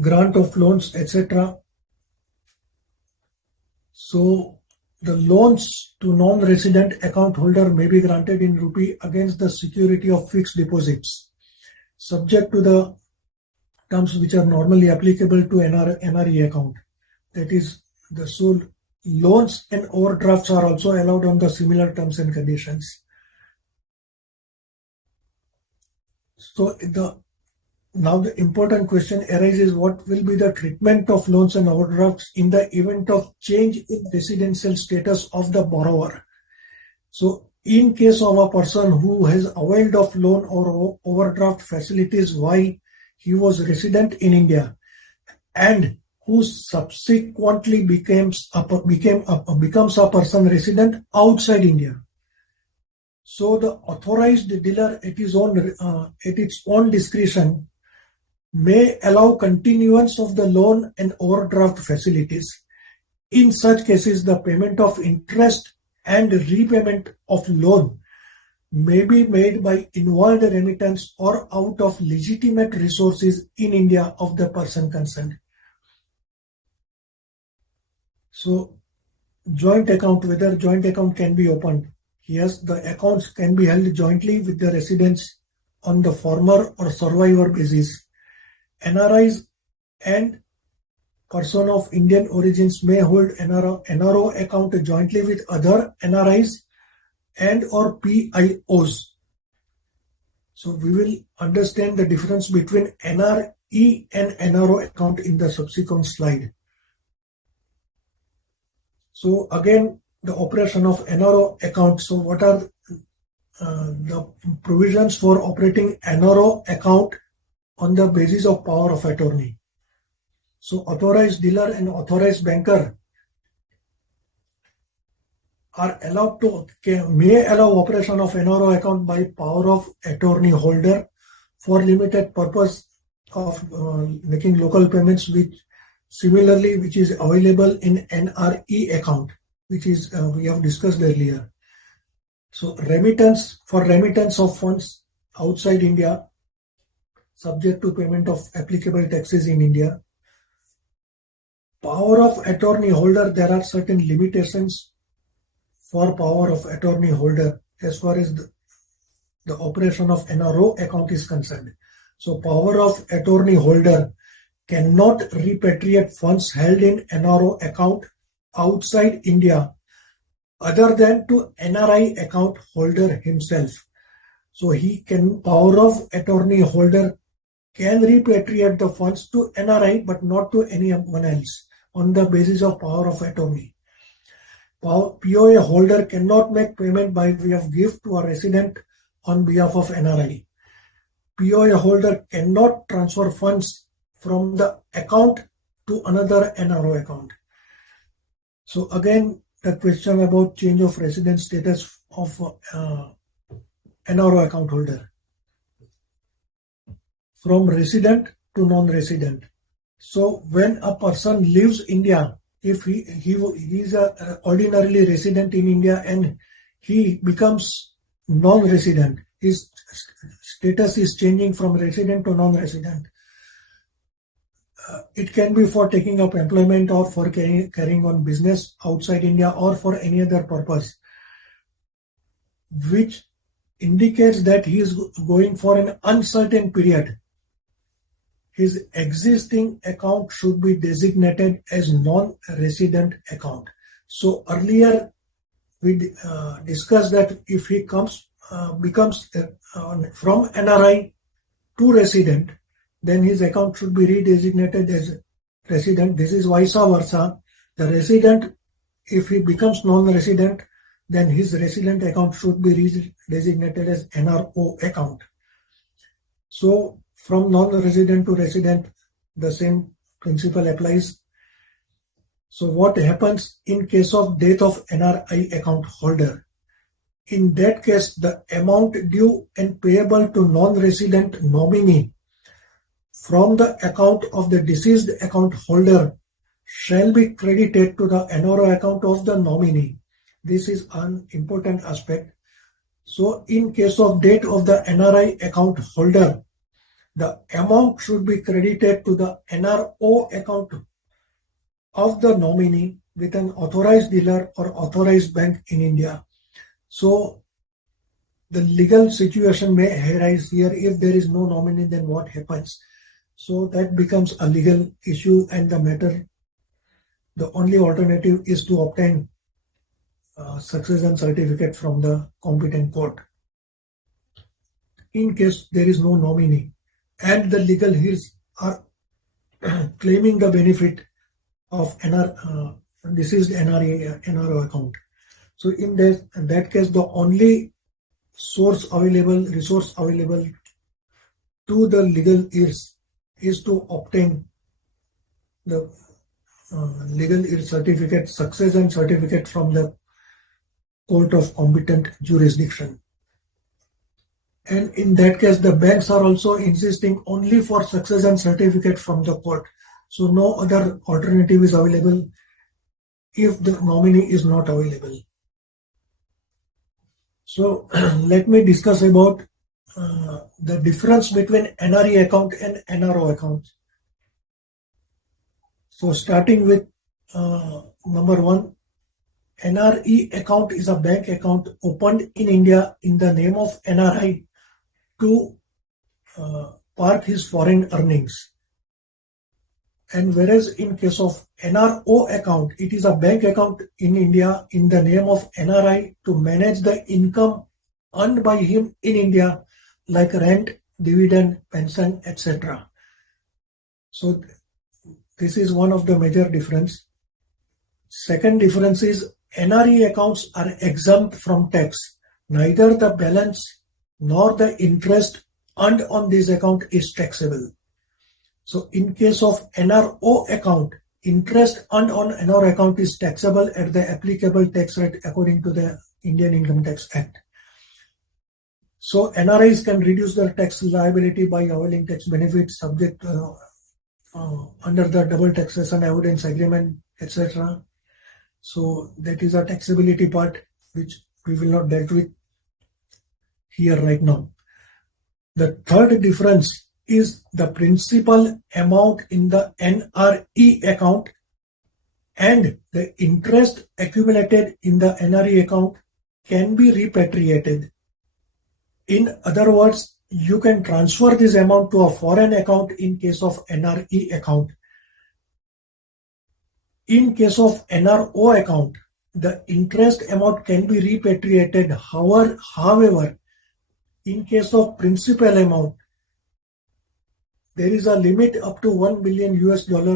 Grant of loans, etc. So the loans to non-resident account holder may be granted in rupee against the security of fixed deposits, subject to the terms which are normally applicable to NRE account. That is, the sole loans and overdrafts are also allowed on the similar terms and conditions. So now the important question arises: what will be the treatment of loans and overdrafts in the event of change in residential status of the borrower? So in case of a person who has availed of loan or overdraft facilities while he was resident in India and who subsequently becomes a person resident outside India. So the authorized dealer at its own discretion may allow continuance of the loan and overdraft facilities. In such cases, the payment of interest and repayment of loan may be made by inward remittance or out of legitimate resources in India of the person concerned. So joint account, whether joint account can be opened. Yes, the accounts can be held jointly with the residents on the former or survivor basis. NRIs and person of Indian origins may hold NRO account jointly with other NRIs and or PIOs. So we will understand the difference between NRE and NRO account in the subsequent slide. So again, the operation of NRO account. So what are the provisions for operating NRO account on the basis of power of attorney? So authorized dealer and authorized banker are allowed to, may allow operation of NRO account by power of attorney holder for limited purpose of making local payments, which is available in NRE account, which is we have discussed earlier. So remittance of funds outside India, subject to payment of applicable taxes in India. Power of attorney holder, there are certain limitations for power of attorney holder as far as the operation of NRO account is concerned. So power of attorney holder cannot repatriate funds held in NRO account outside India other than to NRI account holder himself. So he can, power of attorney holder can repatriate the funds to NRI but not to anyone else on the basis of power of attorney. POA holder cannot make payment by way of gift to a resident on behalf of NRI. POA holder cannot transfer funds from the account to another NRO account. So again, the question about change of resident status of NRO account holder from resident to non-resident. So when a person leaves India, if he is a ordinarily resident in India and he becomes non-resident, his status is changing from resident to non-resident. It can be for taking up employment or for carrying on business outside India or for any other purpose, which indicates that he is going for an uncertain period. His existing account should be designated as non-resident account. So earlier we discussed that if he becomes from NRI to resident, then his account should be redesignated as resident. This is vice versa. The resident, if he becomes non-resident, then his resident account should be redesignated as NRO account. So from non-resident to resident, the same principle applies. So what happens in case of death of NRI account holder? In that case, the amount due and payable to non-resident nominee from the account of the deceased account holder shall be credited to the NRO account of the nominee. This is an important aspect. So in case of death of the NRI account holder, the amount should be credited to the NRO account of the nominee with an authorized dealer or authorized bank in India. So the legal situation may arise here. If there is no nominee, then what happens? So that becomes a legal issue, and the matter, the only alternative is to obtain succession certificate from the competent court. In case there is no nominee and the legal heirs are claiming the benefit of deceased NRO account. So in that case, the only resource available to the legal heirs is to obtain the legal heir certificate, succession certificate from the court of competent jurisdiction. And in that case, the banks are also insisting only for succession certificate from the court. So no other alternative is available if the nominee is not available. So let me discuss about the difference between NRE account and NRO account. So starting with number one, NRE account is a bank account opened in India in the name of NRI to park his foreign earnings. And whereas in case of NRO account, it is a bank account in India in the name of NRI to manage the income earned by him in India, like rent, dividend, pension, etc. So this is one of the major difference. Second difference is NRE accounts are exempt from tax. Neither the balance nor the interest earned on this account is taxable. So in case of NRO account, interest earned on NRO account is taxable at the applicable tax rate according to the Indian Income Tax Act. So NRIs can reduce their tax liability by availing tax benefits subject under the double taxation avoidance agreement, etc. So that is a taxability part which we will not deal with here right now. The third difference is the principal amount in the NRE account and the interest accumulated in the NRE account can be repatriated. In other words, you can transfer this amount to a foreign account in case of NRE account. In case of NRO account, the interest amount can be repatriated. However, in case of principal amount, there is a limit up to $1 million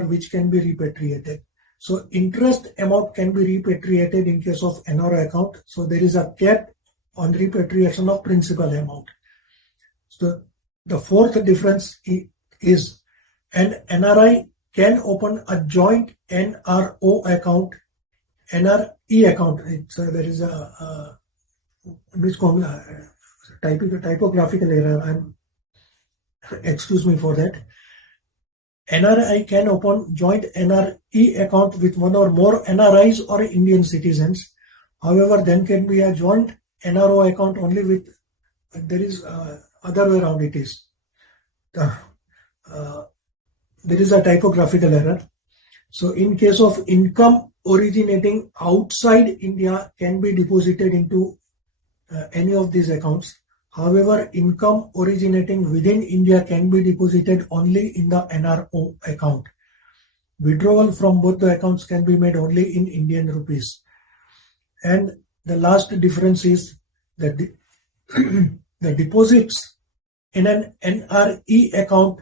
which can be repatriated. So interest amount can be repatriated in case of NRO account. So there is a cap on repatriation of principal amount. So the fourth difference is an NRI can open a joint NRO account, NRE account. There is a typographical error. Excuse me for that. NRI can open joint NRE account with one or more NRIs or Indian citizens. However, then can be a joint NRO account only with, there is other way around it is. There is a typographical error. So in case of income originating outside India can be deposited into any of these accounts. However, income originating within India can be deposited only in the NRO account. Withdrawal from both the accounts can be made only in Indian rupees. And the last difference is that the deposits in an NRE account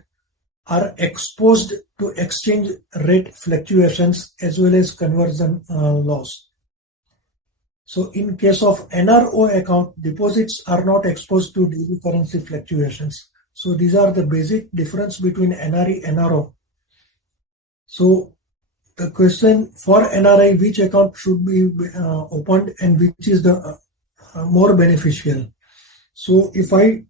are exposed to exchange rate fluctuations as well as conversion loss. So in case of NRO account, deposits are not exposed to daily currency fluctuations. So these are the basic difference between NRE and NRO. So the question for NRI, which account should be opened and which is the more beneficial? So if I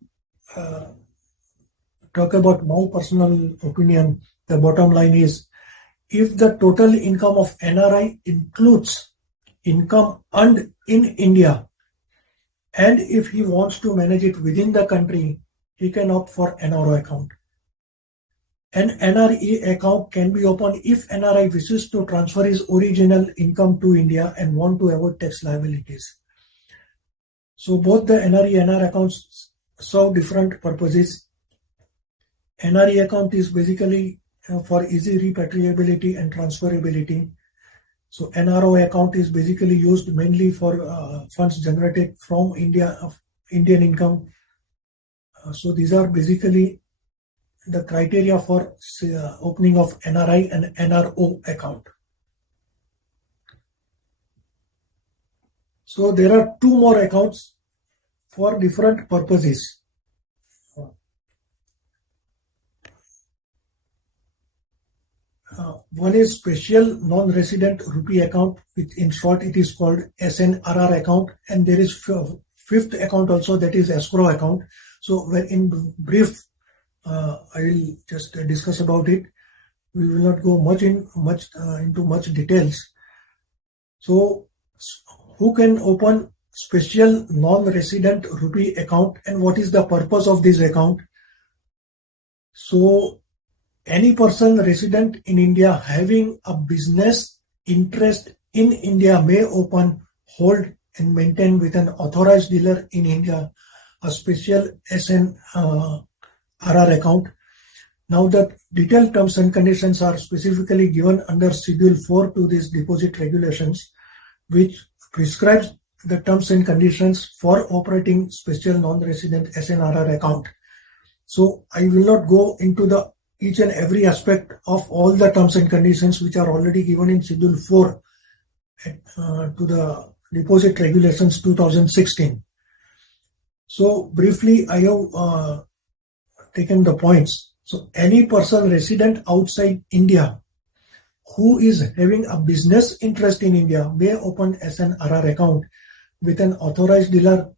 talk about my personal opinion, the bottom line is, if the total income of NRI includes income earned in India, and if he wants to manage it within the country, he can opt for NRO account. An NRE account can be opened if NRI wishes to transfer his original income to India and want to avoid tax liabilities. So both the NRE and NR accounts serve different purposes. NRE account is basically for easy repatriability and transferability. So NRO account is basically used mainly for funds generated from Indian income. So these are basically the criteria for opening of NRI and NRO account. So there are two more accounts for different purposes. One is special non-resident rupee account, which in short it is called SNRR account, and there is fifth account also, that is escrow account. So in brief, I will just discuss about it. We will not go into much details. So who can open special non-resident rupee account and what is the purpose of this account? So any person resident in India having a business interest in India may open, hold and maintain with an authorized dealer in India a special SNRR account. Now the detailed terms and conditions are specifically given under Schedule 4 to these deposit regulations, which prescribes the terms and conditions for operating special non-resident SNRR account. So I will not go into each and every aspect of all the terms and conditions which are already given in Schedule 4 to the Deposit Regulations 2016. So briefly, I have taken the points. So any person resident outside India who is having a business interest in India may open SNRR account with an authorized dealer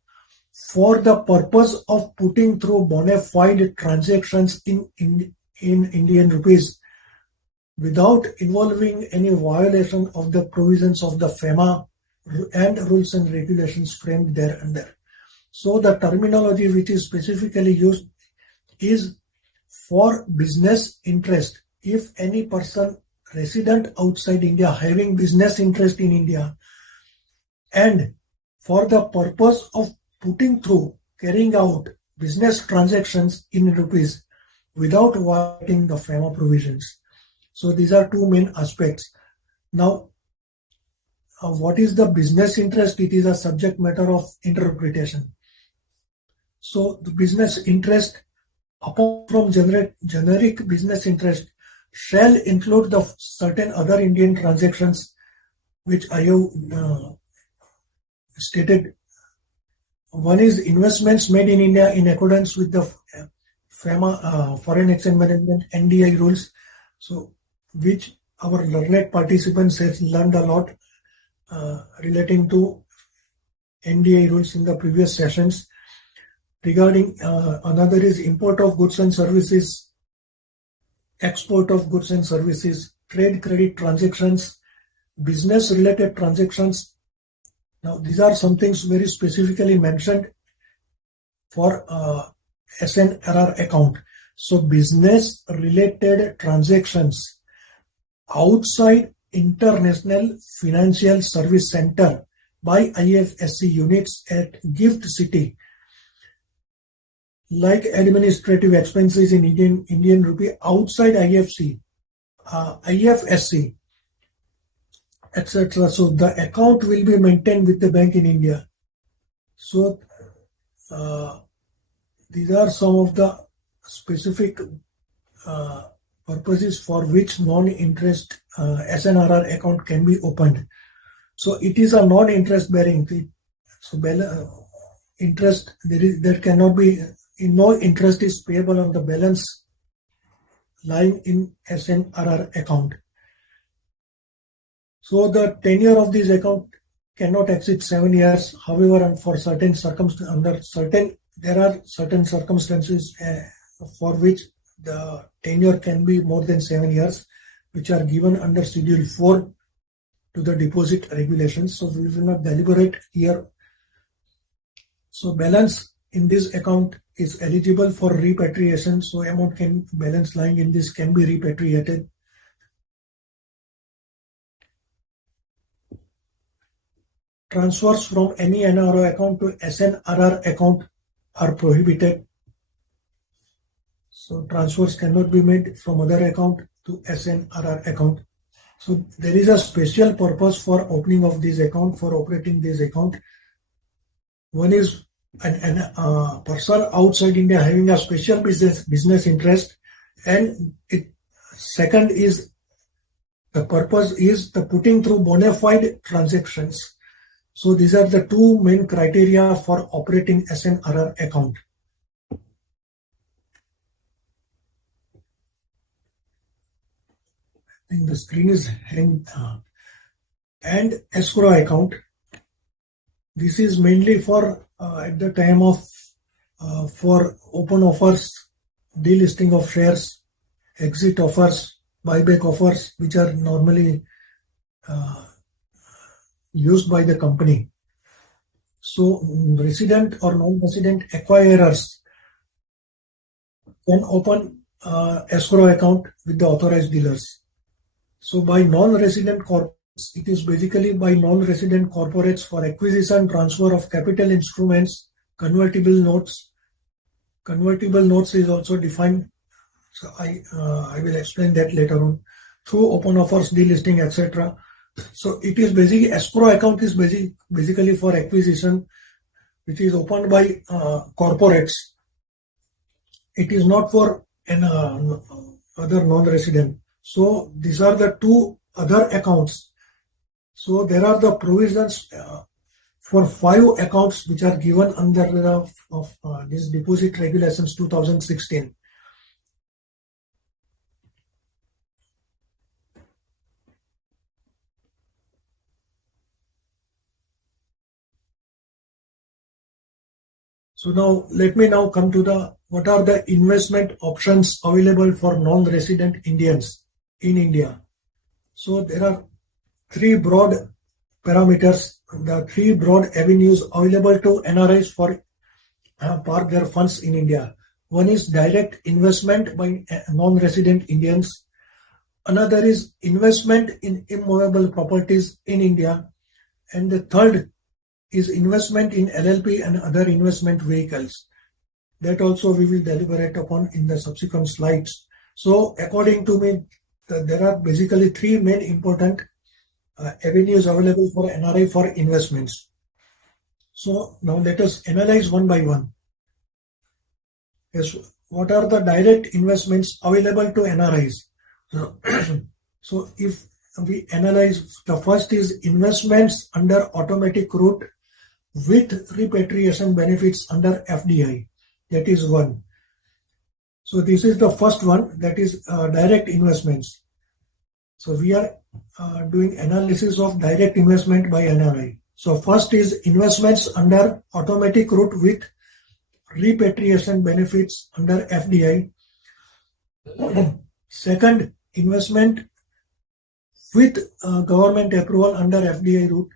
for the purpose of putting through bona fide transactions in Indian rupees without involving any violation of the provisions of the FEMA and rules and regulations framed thereunder. So the terminology which is specifically used is for business interest. If any person resident outside India having business interest in India and for the purpose of carrying out business transactions in rupees without violating the FEMA provisions. So these are two main aspects. Now, what is the business interest? It is a subject matter of interpretation. So the business interest, apart from generic business interest, shall include the certain other Indian transactions which I have stated. One is investments made in India in accordance with the FEMA Foreign Exchange Management NDI rules. So which our learned participants have learned a lot relating to NDI rules in the previous sessions. Regarding another is import of goods and services, export of goods and services, trade credit transactions, business related transactions. Now these are some things very specifically mentioned for SNRR account. So business related transactions outside International Financial Service Center by IFSC units at gift city, like administrative expenses in Indian rupee outside IFSC, etc. So the account will be maintained with the bank in India. So these are some of the specific purposes for which non-interest SNRR account can be opened. So it is a non-interest bearing. So interest, there cannot be, no interest is payable on the balance lying in SNRR account. So the tenure of this account cannot exceed 7 years. However, for certain circumstances, there are certain circumstances for which the tenure can be more than 7 years, which are given under Schedule 4 to the deposit regulations. So we will not deliberate here. So balance in this account is eligible for repatriation. So balance lying in this can be repatriated. Transfers from any NRO account to SNRR account are prohibited. So transfers cannot be made from other account to SNRR account. So there is a special purpose for opening of this account, for operating this account. One is a person outside India having a special business interest, and second is the purpose is the putting through bona fide transactions. So these are the two main criteria for operating SNRR account. I think the screen is hanging. And escrow account. This is mainly for at the time of for open offers, delisting of shares, exit offers, buyback offers, which are normally used by the company. So resident or non-resident acquirers can open escrow account with the authorized dealers. So by non-resident corporates, it is basically by non-resident corporates for acquisition, transfer of capital instruments, convertible notes. Convertible notes is also defined. So I will explain that later on. Through open offers, delisting, etc. So it is basically escrow account is basically for acquisition, which is opened by corporates. It is not for an other non-resident. So these are the two other accounts. So there are the provisions for 5 accounts which are given under this deposit regulations 2016. So now let me now come to what are the investment options available for non-resident Indians in India. So there are 3 broad parameters, the 3 broad avenues available to NRIs for park their funds in India. One is direct investment by non-resident Indians. Another is investment in immovable properties in India. And the third is investment in LLP and other investment vehicles. That also we will deliberate upon in the subsequent slides. So according to me, there are basically 3 main important avenues available for NRI for investments. So now let us analyze one by one. Yes, what are the direct investments available to NRIs? So if we analyze, the first is investments under automatic route with repatriation benefits under FDI. That is one. So this is the first one, that is direct investments. So we are doing analysis of direct investment by NRI. So first is investments under automatic route with repatriation benefits under FDI. Second, investment with government approval under FDI route.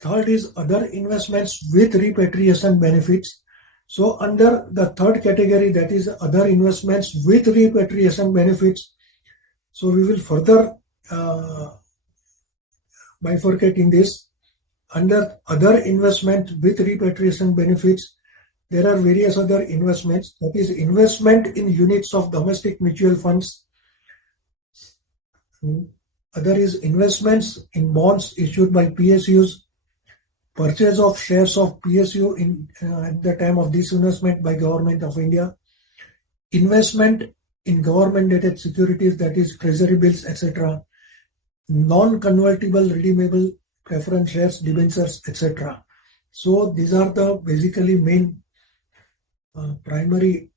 Third is other investments with repatriation benefits. So under the third category, that is other investments with repatriation benefits, so we will further bifurcate in this. Under other investment with repatriation benefits, there are various other investments, that is investment in units of domestic mutual funds. Other is investments in bonds issued by PSUs, purchase of shares of PSU at the time of disinvestment by Government of India, investment in government-dated securities, that is treasury bills, etc., non-convertible redeemable preference shares, debentures, etc. So these are the basically main primary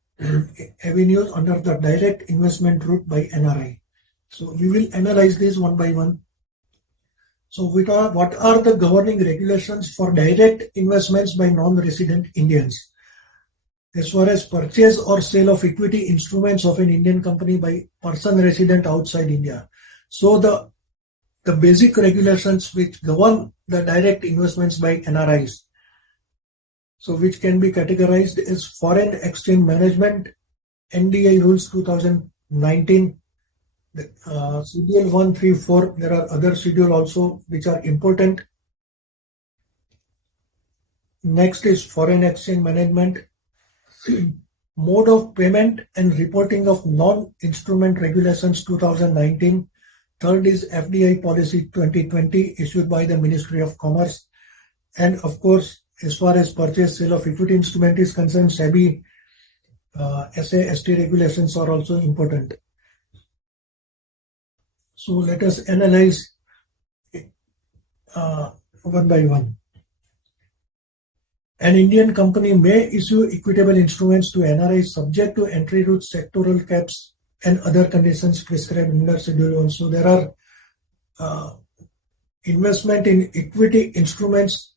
avenues under the direct investment route by NRI. So we will analyze this one by one. So what are the governing regulations for direct investments by non-resident Indians? As far as purchase or sale of equity instruments of an Indian company by person resident outside India. So the basic regulations which govern the direct investments by NRIs, so which can be categorized as Foreign Exchange Management, NDI Rules 2019, Schedule 134, there are other schedules also which are important. Next is Foreign Exchange Management, Mode of Payment and Reporting of Non-Instrument Regulations 2019. Third is FDI Policy 2020 issued by the Ministry of Commerce. And of course, as far as purchase sale of equity instrument is concerned, SEBI SA-ST regulations are also important. So let us analyze one by one. An Indian company may issue equitable instruments to NRIs subject to entry route, sectoral caps, and other conditions prescribed in the schedule. Also, there are investment in equity instruments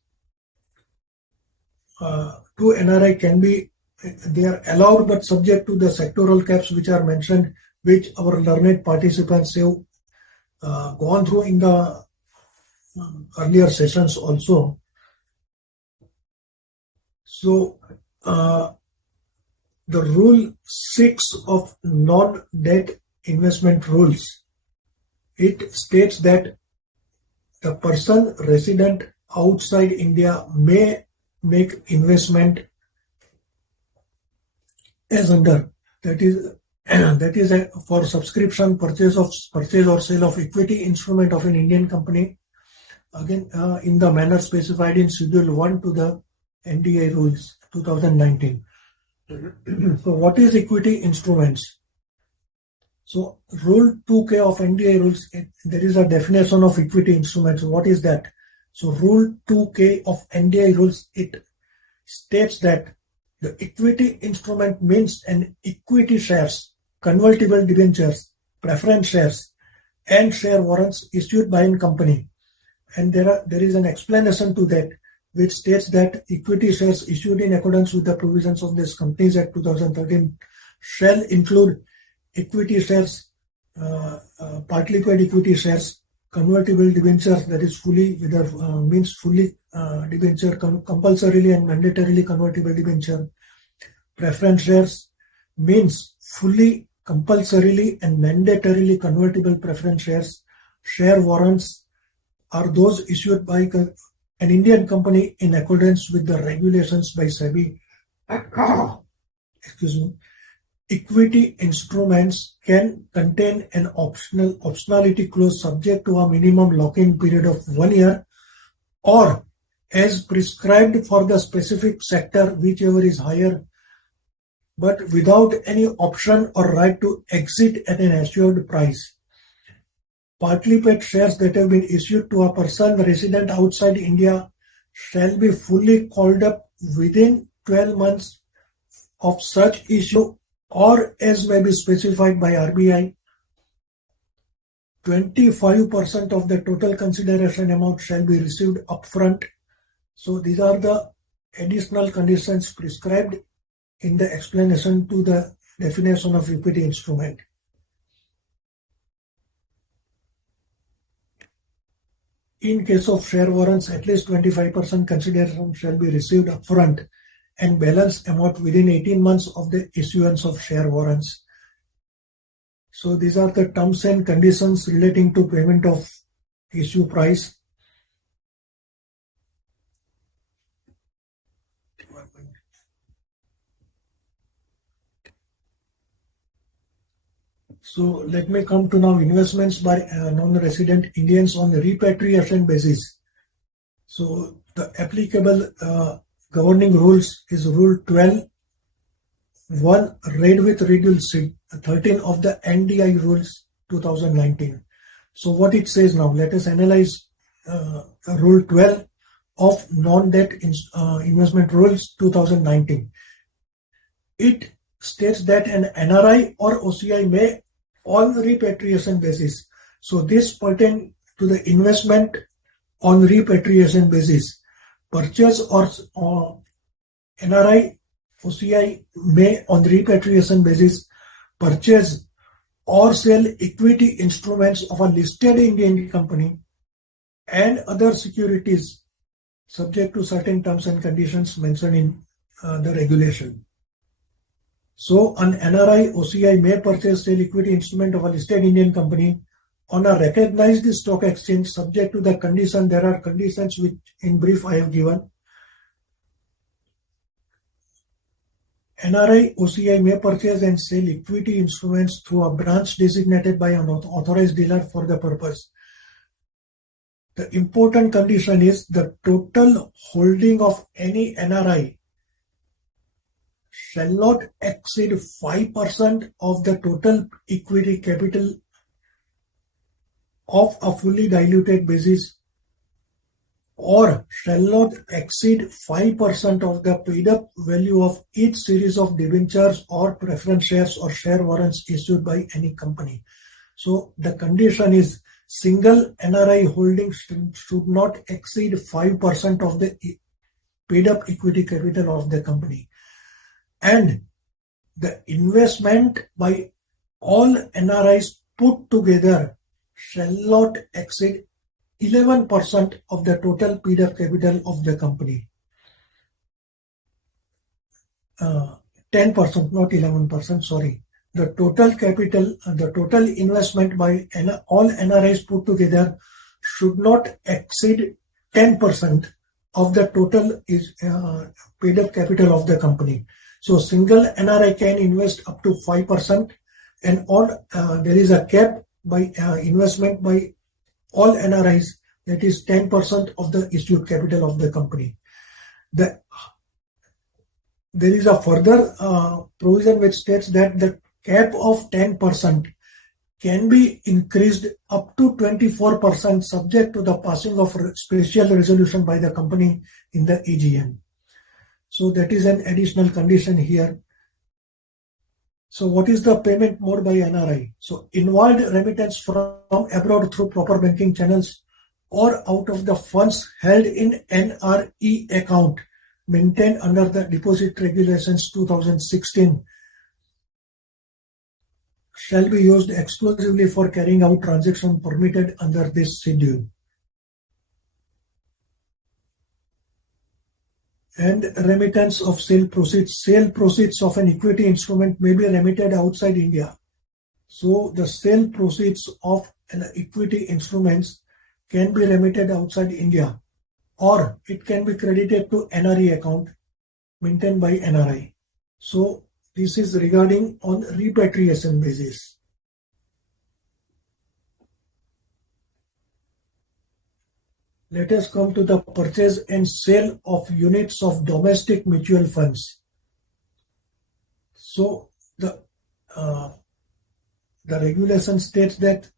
to NRI can be, they are allowed but subject to the sectoral caps which are mentioned, which our learned participants have gone through in the earlier sessions also. So the rule 6 of non-debt investment rules, it states that the person resident outside India may make investment as under, that is for subscription, purchase or sale of equity instrument of an Indian company, again in the manner specified in Schedule 1 to the NDI Rules 2019. So what is equity instruments? So Rule 2K of NDI Rules, there is a definition of equity instruments. What is that? So Rule 2K of NDI Rules, it states that the equity instrument means an equity shares, convertible debentures, preference shares, and share warrants issued by a company. And there is an explanation to that, which states that equity shares issued in accordance with the provisions of this Companies Act 2013 shall include equity shares, partly paid equity shares, convertible debentures, that is fully, whether means fully debenture, compulsorily and mandatorily convertible debenture, preference shares means fully, compulsorily and mandatorily convertible preference shares. Share warrants are those issued by an Indian company in accordance with the regulations by SEBI. Excuse me. equity instruments can contain an optionality clause subject to a minimum lock-in period of 1 year, or as prescribed for the specific sector, whichever is higher, but without any option or right to exit at an assured price. Partly paid shares that have been issued to a person resident outside India shall be fully called up within 12 months of such issue, or as may be specified by RBI. 25% of the total consideration amount shall be received upfront. So these are the additional conditions prescribed in the explanation to the definition of equity instrument. In case of share warrants, at least 25% consideration shall be received upfront and balance amount within 18 months of the issuance of share warrants. So these are the terms and conditions relating to payment of issue price. So let me come to now investments by non-resident Indians on the repatriation basis. So the applicable governing rules is Rule 12, 1 read with Schedule 13 of the NDI rules 2019. So what it says now, let us analyze Rule 12 of non-debt investment rules 2019. It states that an NRI or OCI may on repatriation basis. So this pertains to the investment on repatriation basis. Purchase or NRI, OCI may on repatriation basis purchase or sell equity instruments of a listed Indian company and other securities subject to certain terms and conditions mentioned in the regulation. So an NRI OCI may purchase sell equity instrument of a listed Indian company on a recognized stock exchange subject to the condition. There are conditions which in brief I have given. NRI OCI may purchase and sell equity instruments through a branch designated by an authorized dealer for the purpose. The important condition is the total holding of any NRI shall not exceed 5% of the total equity capital of a fully diluted basis, or shall not exceed 5% of the paid up value of each series of debentures or preference shares or share warrants issued by any company. So the condition is single NRI holding should not exceed 5% of the paid up equity capital of the company. And the investment by all NRIs put together shall not exceed 11% of the total paid up capital of the company. 10%, not 11%, sorry. The total capital, the total investment by all NRIs put together should not exceed 10% of the total paid up capital of the company. So single NRI can invest up to 5%, and there is a cap by investment by all NRIs, that is 10% of the issued capital of the company. There is a further provision which states that the cap of 10% can be increased up to 24% subject to the passing of special resolution by the company in the AGM. So that is an additional condition here. So what is the payment mode by NRI? So involved remittance from abroad through proper banking channels or out of the funds held in NRE account maintained under the Deposit Regulations 2016 shall be used exclusively for carrying out transactions permitted under this schedule. And remittance of sale proceeds. Sale proceeds of an equity instrument may be remitted outside India. So the sale proceeds of an equity instruments can be remitted outside India, or it can be credited to NRE account maintained by NRI. So this is regarding on repatriation basis. Let us come to the purchase and sale of units of domestic mutual funds. So the regulation states that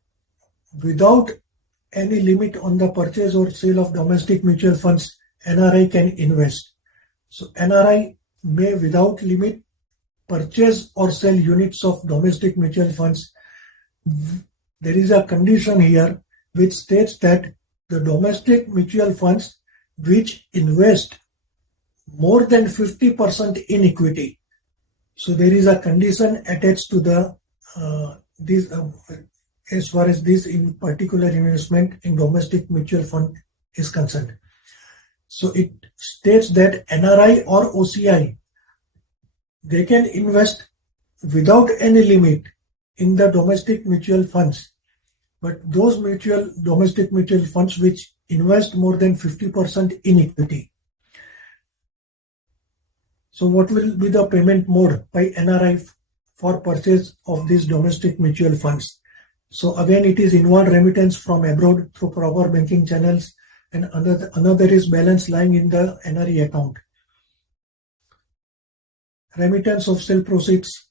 without any limit on the purchase or sale of domestic mutual funds, NRI can invest. So NRI may without limit purchase or sell units of domestic mutual funds. There is a condition here which states that the domestic mutual funds which invest more than 50% in equity. So there is a condition attached to the as far as this in particular investment in domestic mutual fund is concerned. So it states that NRI or OCI, they can invest without any limit in the domestic mutual funds, but those domestic mutual funds which invest more than 50% in equity. So what will be the payment mode by NRI for purchase of these domestic mutual funds? So again, it is inward remittance from abroad through proper banking channels, and another is balance lying in the NRE account. Remittance of sale proceeds.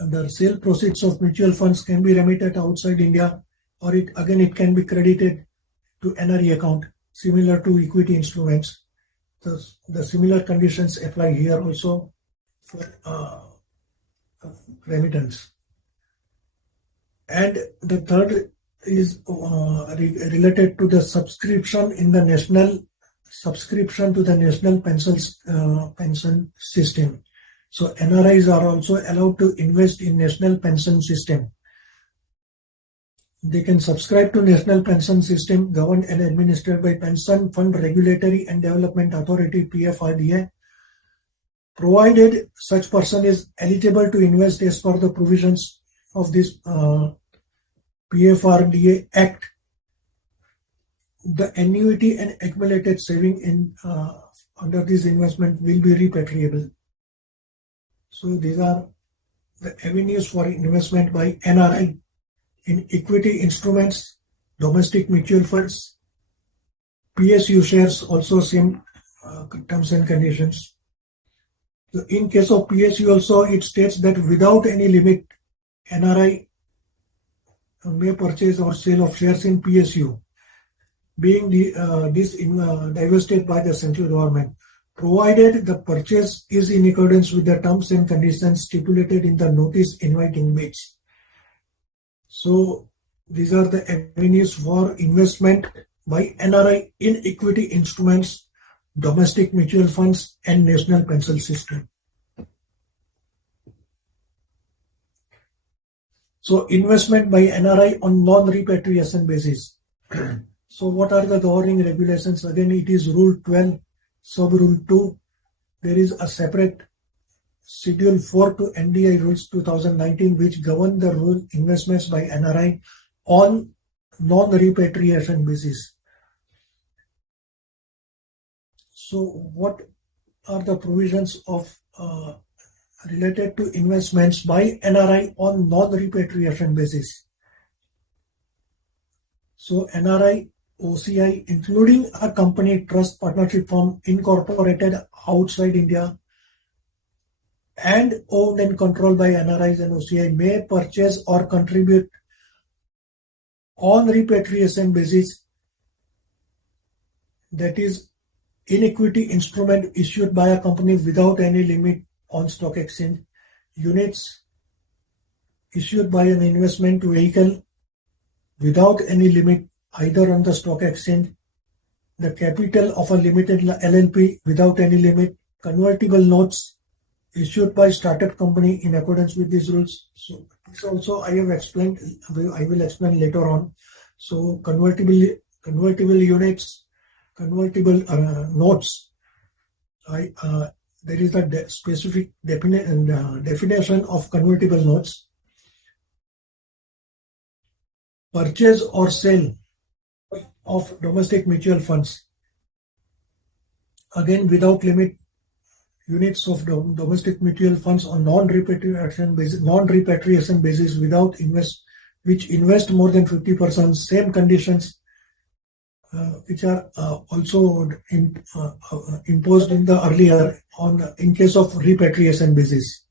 The sale proceeds of mutual funds can be remitted outside India, or it can be credited to NRE account, similar to equity instruments. The similar conditions apply here also for remittance. And the third is related to the subscription to the national pension system. So NRIs are also allowed to invest in national pension system. They can subscribe to national pension system governed and administered by Pension Fund Regulatory and Development Authority (PFRDA), provided such person is eligible to invest as per the provisions of this PFRDA Act. The annuity and accumulated saving in under this investment will be repatriable. So these are the avenues for investment by NRI in equity instruments, domestic mutual funds, PSU shares, also same terms and conditions. So in case of PSU also, it states that without any limit, NRI may purchase or sale of shares in PSU, being divested by the central government, provided the purchase is in accordance with the terms and conditions stipulated in the notice inviting bids. So these are the avenues for investment by NRI in equity instruments, domestic mutual funds, and national pension system. So investment by NRI on non-repatriation basis. So what are the governing regulations? Again, it is Rule 12, Sub-Rule 2. There is a separate Schedule 4 to NDI Rules 2019, which govern the rule investments by NRI on non-repatriation basis. So what are the provisions of related to investments by NRI on non-repatriation basis? So NRI, OCI, including a company, trust, partnership firm incorporated outside India and owned and controlled by NRIs and OCI, may purchase or contribute on repatriation basis, that is in equity instrument issued by a company without any limit on stock exchange, units issued by an investment vehicle without any limit either on the stock exchange, the capital of a limited LLP without any limit, convertible notes issued by startup company in accordance with these rules. So this also I have explained, I will explain later on. So convertible units, convertible notes, there is a specific definition of convertible notes. Purchase or sale of domestic mutual funds, again without limit units of domestic mutual funds on non-repatriation basis without which invest more than 50%, same conditions which are also imposed in the earlier in case of repatriation basis.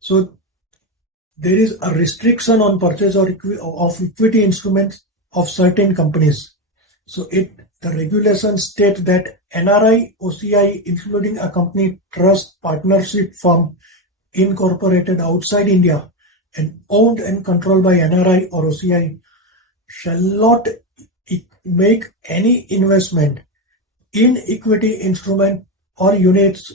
So there is a restriction on purchase of equity instruments of certain companies. So the regulations state that NRI, OCI, including a company, trust, partnership firm incorporated outside India and owned and controlled by NRI or OCI shall not make any investment in equity instrument or units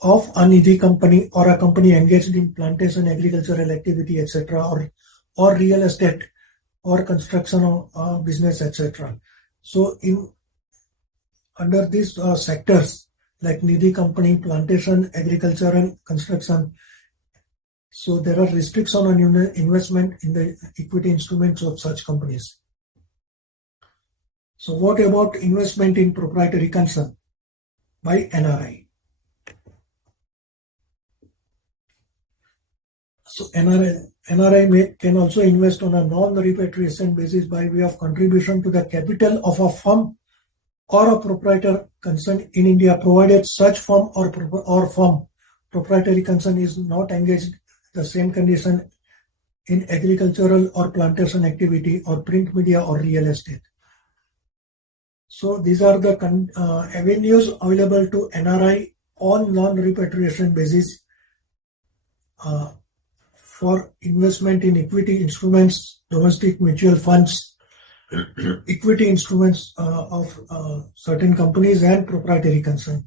of a Nidhi company or a company engaged in plantation, agricultural activity, etc., or real estate or construction business, etc. So under these sectors like Nidhi company, plantation, agricultural, construction, so there are restrictions on investment in the equity instruments of such companies. So what about investment in proprietary concern by NRI? So NRI can also invest on a non-repatriation basis by way of contribution to the capital of a firm or a proprietor concern in India, provided such firm or firm proprietary concern is not engaged the same condition in agricultural or plantation activity or print media or real estate. So these are the avenues available to NRI on non-repatriation basis for investment in equity instruments, domestic mutual funds, equity instruments of certain companies and proprietary concern.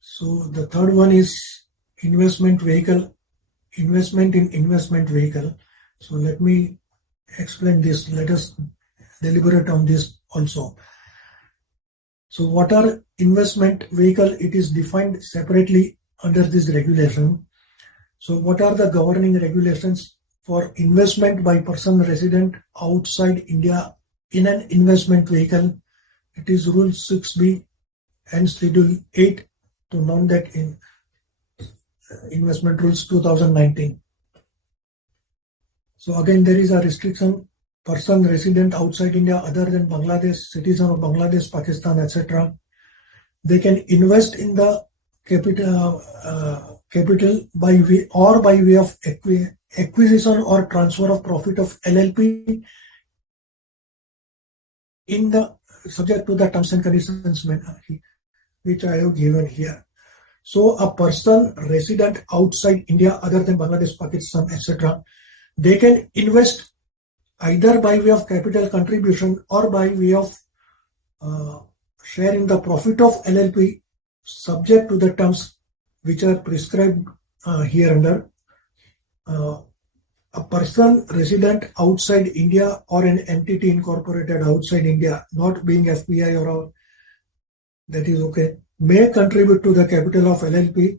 So the third one is investment vehicle, investment in investment vehicle. So let me explain this. Let us deliberate on this also. So what are investment vehicle? It is defined separately under this regulation. So what are the governing regulations for investment by person resident outside India in an investment vehicle? It is Rule 6B and Schedule 8 to non-debt in Investment Rules 2019. So again, there is a restriction: person resident outside India other than Bangladesh, citizen of Bangladesh, Pakistan, etc. They can invest in the capital by way of acquisition or transfer of profit of LLP in the subject to the terms and conditions which I have given here. So a person resident outside India other than Bangladesh, Pakistan, etc., they can invest either by way of capital contribution or by way of sharing the profit of LLP subject to the terms which are prescribed here under. A person resident outside India or an entity incorporated outside India, not being FBI or all, that is okay, may contribute to the capital of LLP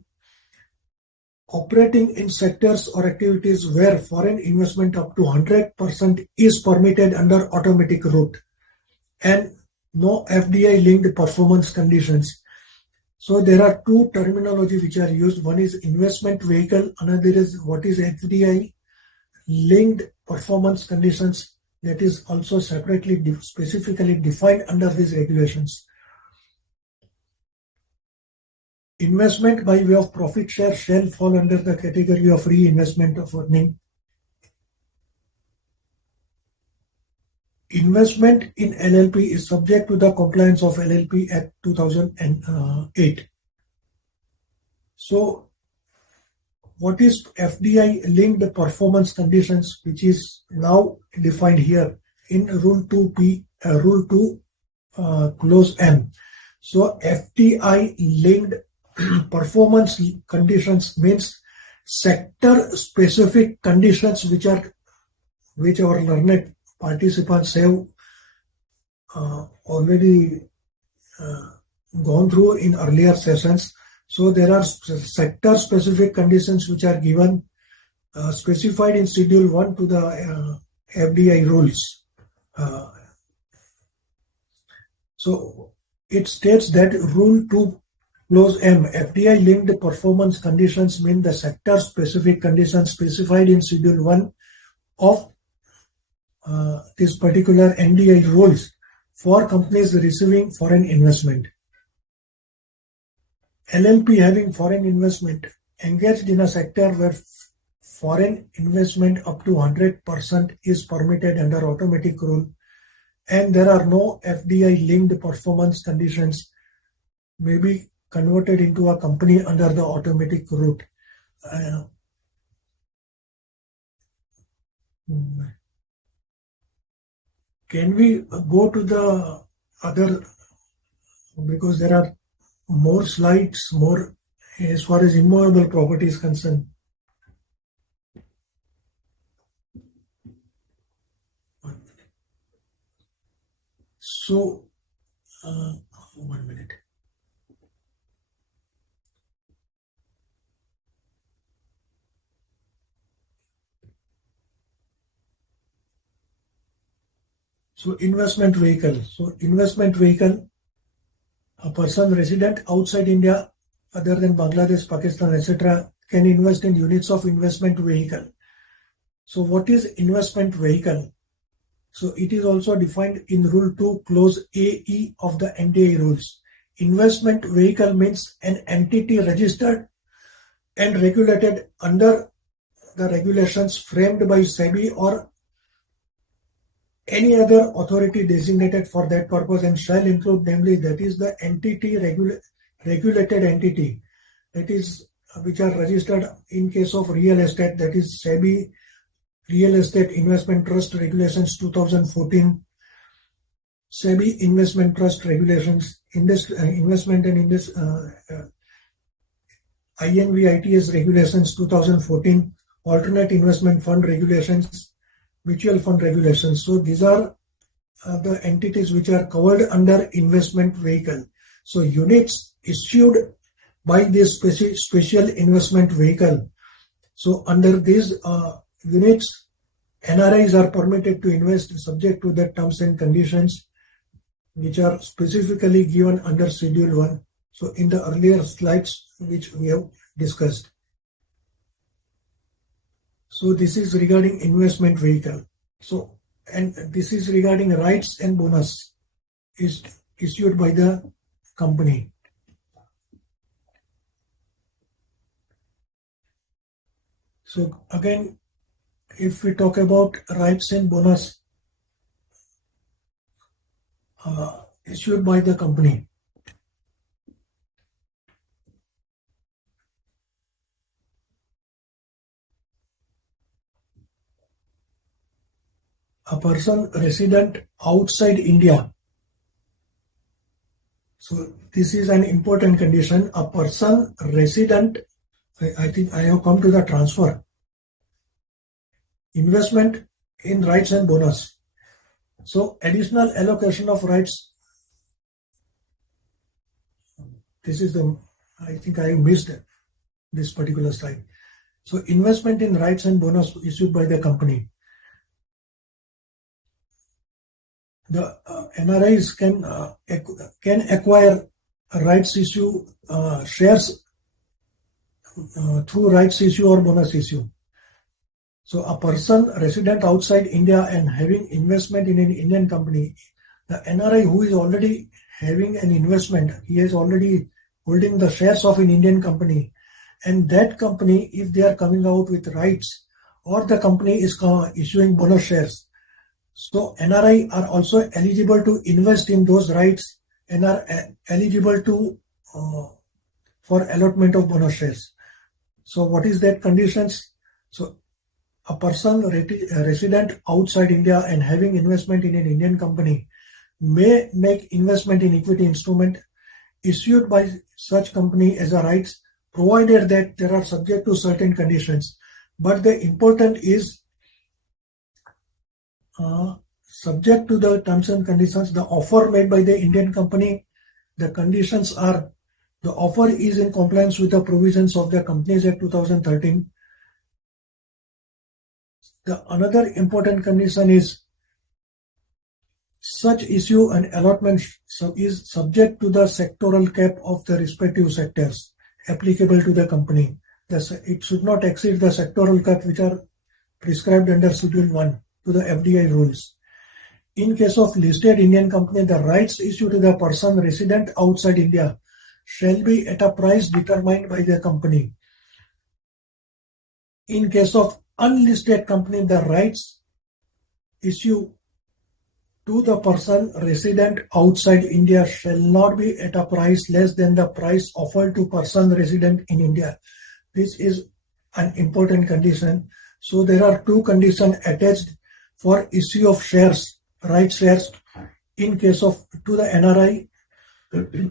operating in sectors or activities where foreign investment up to 100% is permitted under automatic route and no FDI linked performance conditions. So there are two terminology which are used. One is investment vehicle, another is what is FDI linked performance conditions, that is also separately specifically defined under these regulations. Investment by way of profit share shall fall under the category of reinvestment of earning. Investment in LLP is subject to the compliance of LLP Act 2008. So what is FDI linked performance conditions, which is now defined here in Rule 2P, Rule 2 Clause M. So FDI linked performance conditions means sector specific conditions which our learned participants have already gone through in earlier sessions. So there are sector specific conditions which are given specified in Schedule 1 to the FDI rules. So it states that Rule 2 Clause M, FDI linked performance conditions mean the sector specific conditions specified in Schedule 1 of this particular NDI rules for companies receiving foreign investment. LLP having foreign investment engaged in a sector where foreign investment up to 100% is permitted under automatic rule, and there are no FDI linked performance conditions, may be converted into a company under the automatic route. Can we go to the other, because there are more slides, more as far as immovable property is concerned. So, 1 minute. So, investment vehicle. So, investment vehicle, a person resident outside India, other than Bangladesh, Pakistan, etc., can invest in units of investment vehicle. So, what is investment vehicle? So, it is also defined in Rule 2, Clause AE of the NDI rules. Investment vehicle means an entity registered and regulated under the regulations framed by SEBI or any other authority designated for that purpose, and shall include, namely, that is the entity regulated entity, that is which are registered in case of real estate, that is SEBI Real Estate Investment Trust Regulations 2014, SEBI Investment Trust Regulations, Investment and INVITS Regulations 2014, Alternate Investment Fund Regulations, Mutual Fund Regulations. So these are the entities which are covered under investment vehicle. So units issued by this special investment vehicle. So under these units, NRIs are permitted to invest subject to the terms and conditions which are specifically given under Schedule 1. So in the earlier slides which we have discussed. So this is regarding investment vehicle. So, and this is regarding rights and bonus is issued by the company. So again, if we talk about rights and bonus issued by the company, a person resident outside India. So this is an important condition. A person resident, I think I have come to the transfer. Investment in rights and bonus. So additional allocation of rights. This is the, I think I missed this particular slide. So investment in rights and bonus issued by the company. The NRIs can acquire rights issue shares through rights issue or bonus issue. So a person resident outside India and having investment in an Indian company, the NRI who is already having an investment, he is already holding the shares of an Indian company, and that company, if they are coming out with rights or the company is issuing bonus shares, so NRI are also eligible to invest in those rights and are eligible to for allotment of bonus shares. So what is that conditions? So a person resident outside India and having investment in an Indian company may make investment in equity instrument issued by such company as a rights, provided that there are subject to certain conditions. But the important is subject to the terms and conditions, the offer made by the Indian company The conditions are: the offer is in compliance with the provisions of the Companies Act 2013. Another important condition is such issue and allotment is subject to the sectoral cap of the respective sectors applicable to the company. It should not exceed the sectoral cap which are prescribed under Schedule 1 to the FDI rules. In case of listed Indian company, the rights issued to the person resident outside India shall be at a price determined by the company. In case of unlisted company, the rights issued to the person resident outside India shall not be at a price less than the price offered to person resident in India. This is an important condition. So there are two conditions attached for issue of shares, right shares, in case of to the NRI,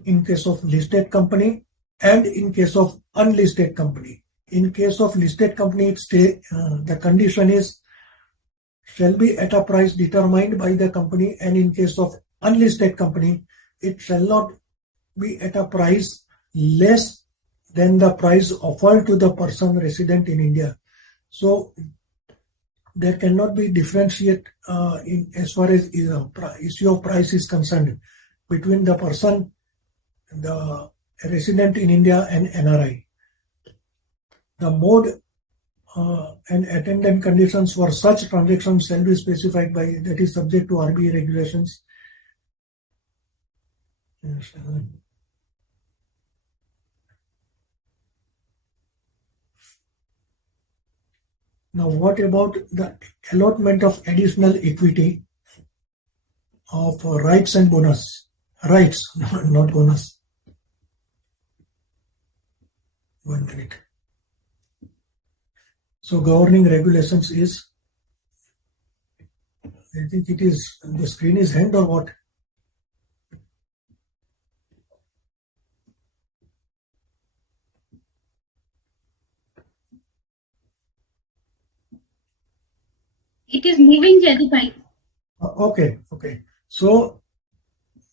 in case of listed company, and in case of unlisted company. In case of listed company, the condition is shall be at a price determined by the company, and in case of unlisted company, it shall not be at a price less than the price offered to the person resident in India. So there cannot be differentiate as far as issue of price is concerned between the person, the resident in India, and NRI. The mode and attendant conditions for such transactions shall be specified by, that is subject to RBI regulations. Now, what about the allotment of additional equity of rights and bonus? Rights, not bonus. 1 minute. So governing regulations is, I think it is, the screen is hand or what? It is moving, Jadipbhai. Okay. So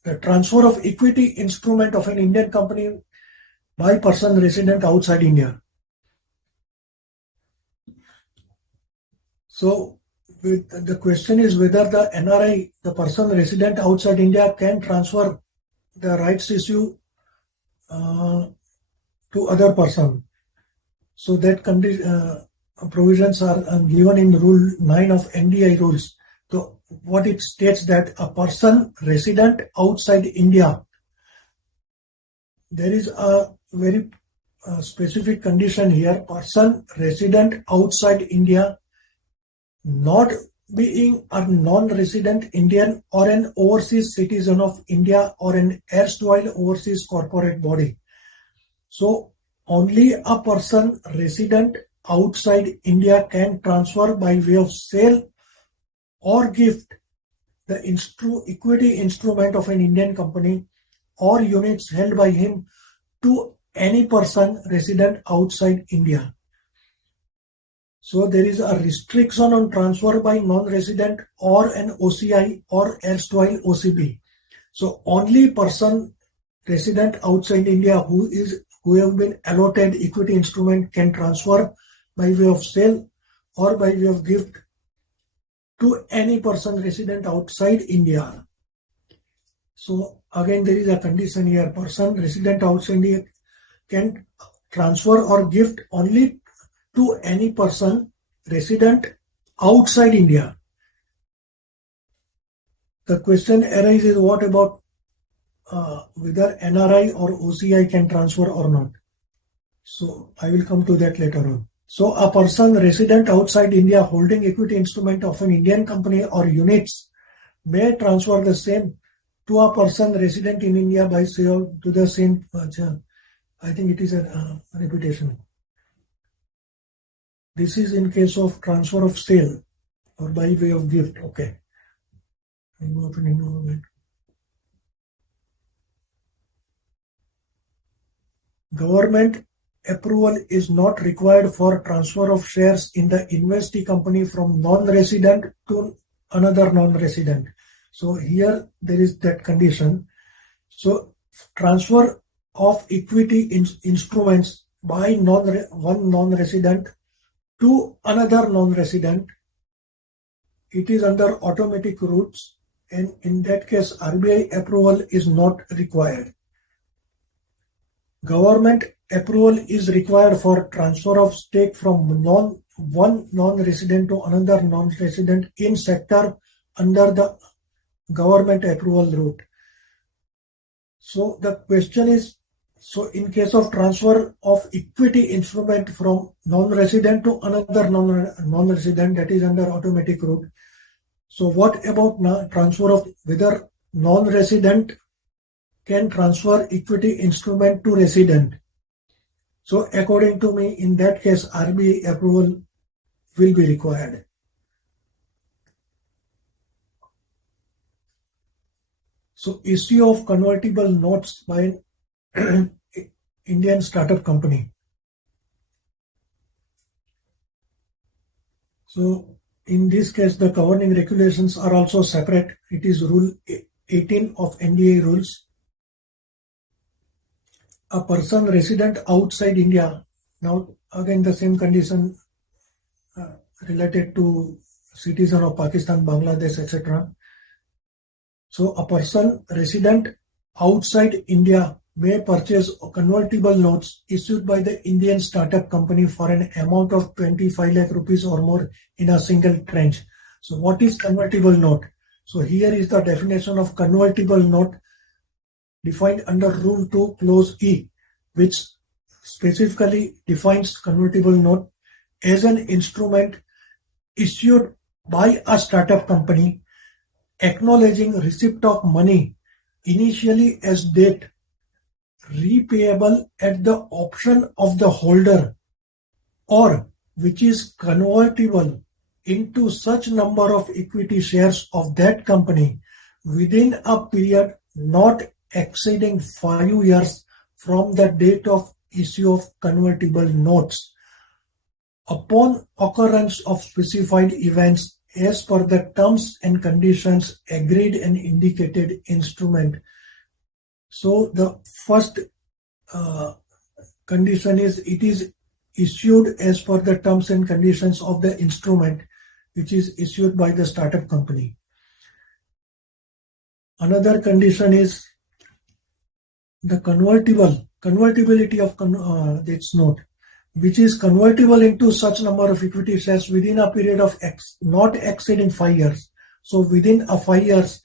the transfer of equity instrument of an Indian company by person resident outside India. So the question is whether the NRI, the person resident outside India, can transfer the rights issue to other person. So that provisions are given in Rule 9 of NDI rules. So what it states that a person resident outside India, there is a very specific condition here: person resident outside India, not being a non-resident Indian or an overseas citizen of India or an erstwhile overseas corporate body. So only a person resident outside India can transfer by way of sale or gift the equity instrument of an Indian company or units held by him to any person resident outside India. So there is a restriction on transfer by non-resident or an OCI or erstwhile OCB. So only person resident outside India who have been allotted equity instrument can transfer by way of sale or by way of gift to any person resident outside India. So again, there is a condition here: person resident outside India can transfer or gift only to any person resident outside India. The question arises, what about whether NRI or OCI can transfer or not? So I will come to that later on. So a person resident outside India holding equity instrument of an Indian company or units may transfer the same to a person resident in India by sale to the same. I think it is a repetition. This is in case of transfer of sale or by way of gift. Okay. Government approval is not required for transfer of shares in the investee company from non-resident to another non-resident. So here there is that condition. So transfer of equity instruments by one non-resident to another non-resident, it is under automatic routes, and in that case RBI approval is not required. Government approval is required for transfer of stake from one non-resident to another non-resident in sector under the government approval route. So the question is, so in case of transfer of equity instrument from non-resident to another non-resident, that is under automatic route. So what about transfer of whether non-resident can transfer equity instrument to resident? So according to me, in that case, RBI approval will be required. So issue of convertible notes by an Indian startup company. So in this case, the governing regulations are also separate. It is Rule 18 of NDA rules. A person resident outside India, now again the same condition related to citizen of Pakistan, Bangladesh, etc. So a person resident outside India may purchase convertible notes issued by the Indian startup company for an amount of 25 lakh rupees or more in a single tranche. So what is convertible note? So here is the definition of convertible note defined under Rule 2 Clause E, which specifically defines convertible note as an instrument issued by a startup company acknowledging receipt of money initially as debt repayable at the option of the holder, or which is convertible into such number of equity shares of that company within a period not exceeding 5 years from the date of issue of convertible notes, upon occurrence of specified events as per the terms and conditions agreed and indicated instrument. So the first condition is it is issued as per the terms and conditions of the instrument which is issued by the startup company. Another condition is the convertibility of its note, which is convertible into such number of equity shares within a period of not exceeding 5 years. So within a 5 years,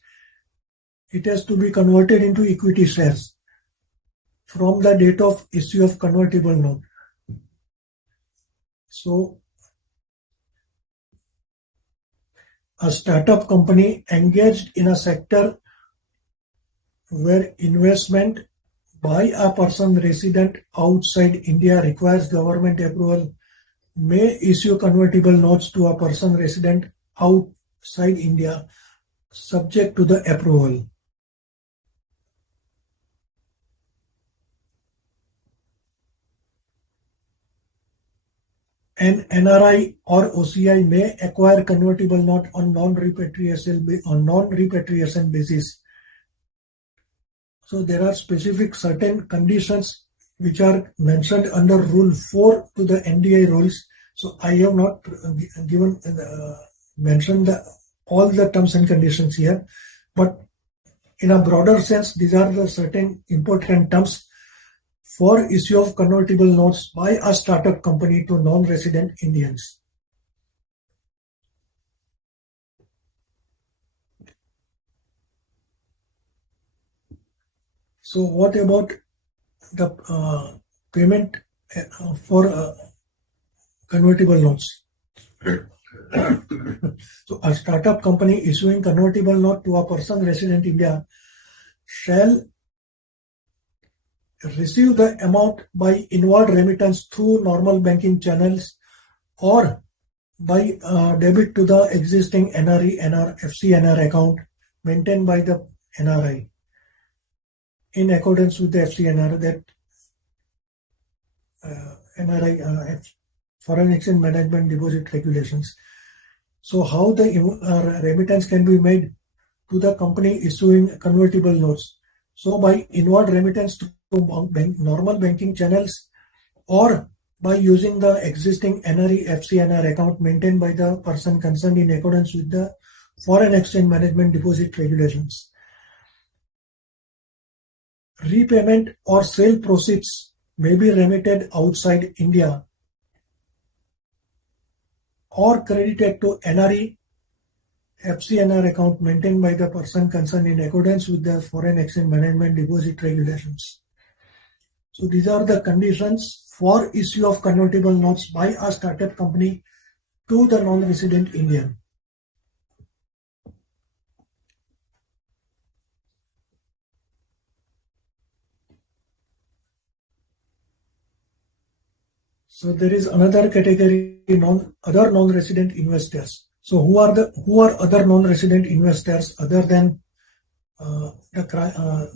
it has to be converted into equity shares from the date of issue of convertible note. So a startup company engaged in a sector where investment by a person resident outside India requires government approval may issue convertible notes to a person resident outside India subject to the approval. An NRI or OCI may acquire convertible note on non-repatriation basis. So there are specific certain conditions which are mentioned under Rule 4 to the NDI rules. So I have not mentioned all the terms and conditions here, but in a broader sense, these are the certain important terms for issue of convertible notes by a startup company to non-resident Indians. So what about the payment for convertible notes? So a startup company issuing convertible note to a person resident India shall receive the amount by inward remittance through normal banking channels or by debit to the existing NRE, FCNR account maintained by the NRI in accordance with the FCNR, that NRI Foreign Exchange Management Deposit Regulations. So how the remittance can be made to the company issuing convertible notes? So by inward remittance to normal banking channels, or by using the existing NRE FCNR account maintained by the person concerned in accordance with the Foreign Exchange Management Deposit Regulations. Repayment or sale proceeds may be remitted outside India or credited to NRE FCNR account maintained by the person concerned in accordance with the Foreign Exchange Management Deposit Regulations. So these are the conditions for issue of convertible notes by a startup company to the non-resident Indian. So there is another category, other non-resident investors. So who are other non-resident investors other than the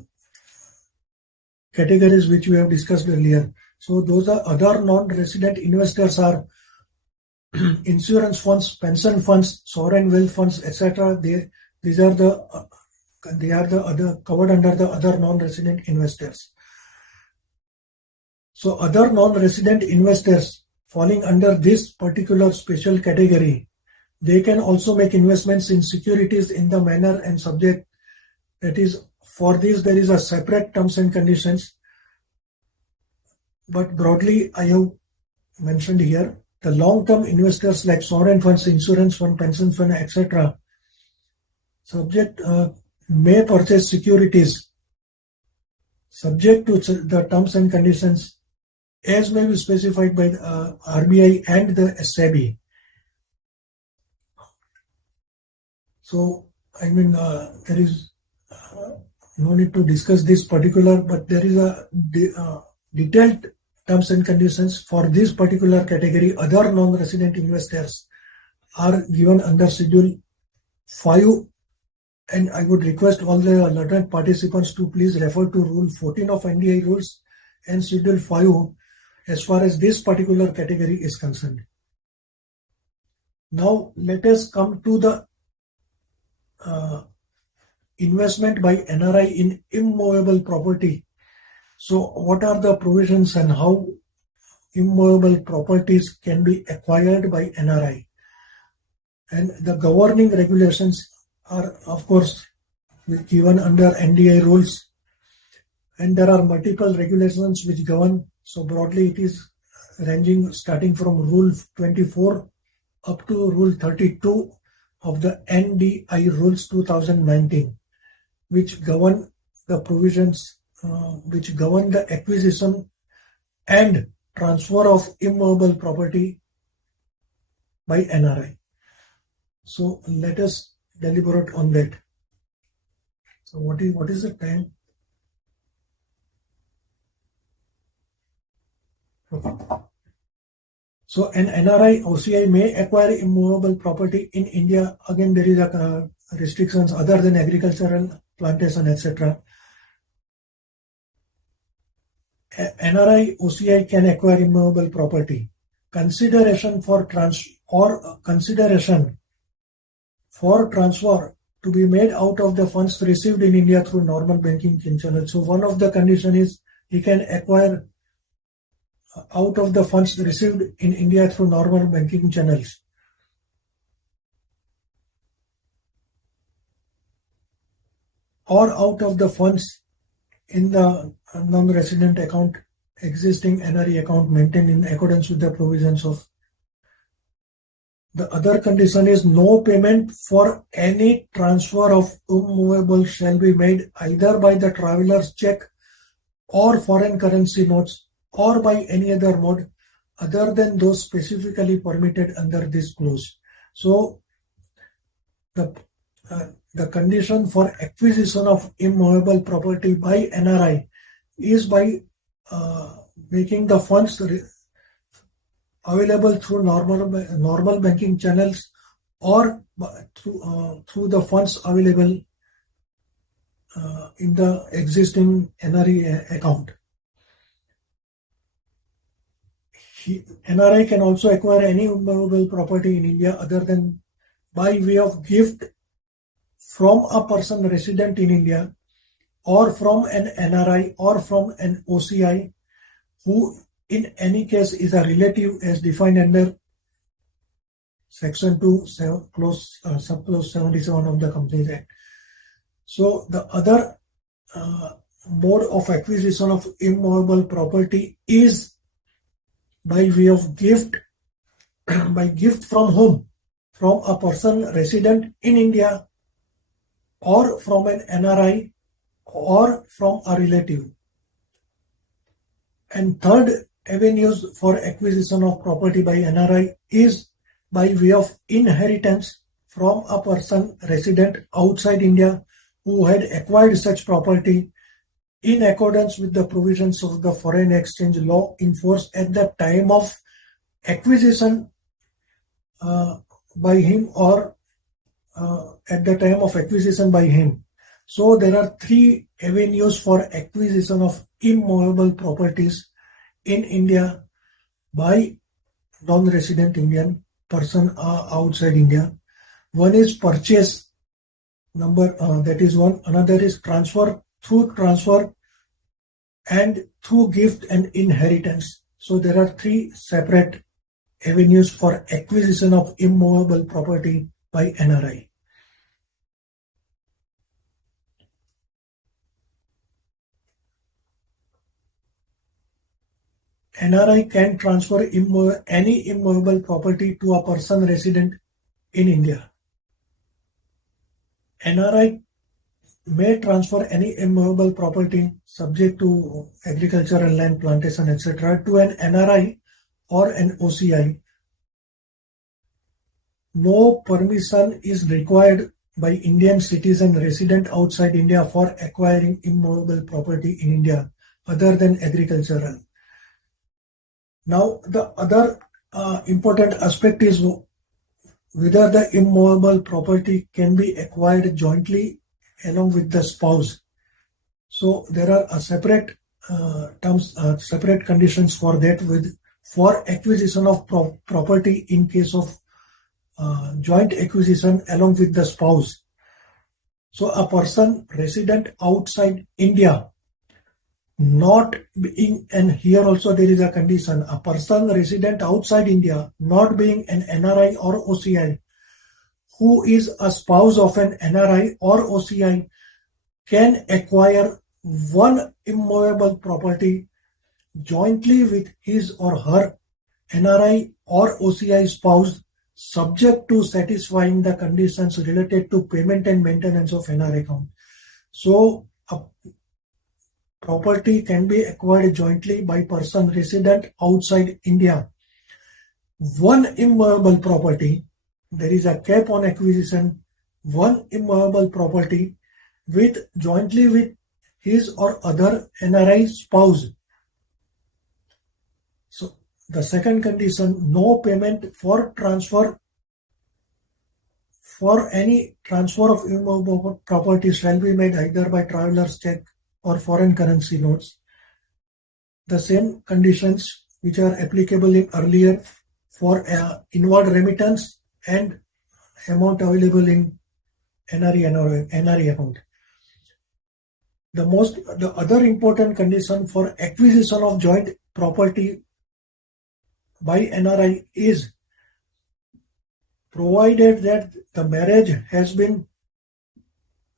categories which we have discussed earlier? So those are other non-resident investors are insurance funds, pension funds, sovereign wealth funds, etc. They are the other covered under the other non-resident investors. So other non-resident investors falling under this particular special category, they can also make investments in securities in the manner and subject, that is, for this there is a separate terms and conditions, but broadly I have mentioned here. The long-term investors like sovereign funds, insurance fund, pension fund, etc. May purchase securities subject to the terms and conditions as may be specified by the RBI and the SEBI. So, I mean, there is no need to discuss this particular, but there is a detailed terms and conditions for this particular category. Other non-resident investors are given under Schedule 5, and I would request all the alternate participants to please refer to Rule 14 of NDI rules and Schedule 5 as far as this particular category is concerned. Now let us come to the investment by NRI in immovable property. So what are the provisions and how immovable properties can be acquired by NRI? And the governing regulations are of course given under NDI rules, and there are multiple regulations which govern. So broadly it is ranging starting from Rule 24 up to Rule 32 of the NDI rules 2019, which govern the provisions which govern the acquisition and transfer of immovable property by NRI. So let us deliberate on that. So what is the time? So an NRI OCI may acquire immovable property in India. Again, there is a restrictions other than agricultural, plantation, etc. NRI OCI can acquire immovable property. Consideration for transfer to be made out of the funds received in India through normal banking channel. So one of the condition is he can acquire out of the funds received in India through normal banking channels. Or out of the funds in the non-resident account, existing NRE account maintained in accordance with the provisions of. The other condition is no payment for any transfer of immovable shall be made either by the traveler's check or foreign currency notes or by any other mode other than those specifically permitted under this clause. So the condition for acquisition of immovable property by NRI is by making the funds available through normal banking channels or through the funds available in the existing NRE account. NRI can also acquire any immovable property in India other than by way of gift from a person resident in India or from an NRI or from an OCI, who in any case is a relative as defined under Section 2, subclause 77 of the Companies Act. So the other mode of acquisition of immovable property is by way of gift. By gift from whom? From a person resident in India, or from an NRI, or from a relative. And third avenues for acquisition of property by NRI is by way of inheritance from a person resident outside India who had acquired such property in accordance with the provisions of the foreign exchange law in force at the time of acquisition by him, or at the time of acquisition by him. So there are three avenues for acquisition of immovable properties in India by non-resident Indian person outside India. One is purchase, that is one. Another is transfer, through transfer, and through gift and inheritance. So there are three separate avenues for acquisition of immovable property by NRI. NRI can transfer any immovable property to a person resident in India. NRI may transfer any immovable property subject to agricultural land, plantation, etc. to an NRI or an OCI. No permission is required by Indian citizen resident outside India for acquiring immovable property in India other than agricultural. Now, the other important aspect is whether the immovable property can be acquired jointly along with the spouse. So there are separate separate conditions for that, for acquisition of property in case of joint acquisition along with the spouse. So a person resident outside India, not being, and here also there is a condition, a person resident outside India, not being an NRI or OCI, who is a spouse of an NRI or OCI, can acquire one immovable property jointly with his or her NRI or OCI spouse, subject to satisfying the conditions related to payment and maintenance of NRE account. So a property can be acquired jointly by person resident outside India. One immovable property, there is a cap on acquisition, one immovable property with jointly with his or other NRI spouse. So the second condition, no payment for transfer, for any transfer of immovable property shall be made either by traveler's check or foreign currency notes. The same conditions which are applicable in earlier for inward remittance and amount available in NRE account. The other important condition for acquisition of joint property by NRI is provided that the marriage has been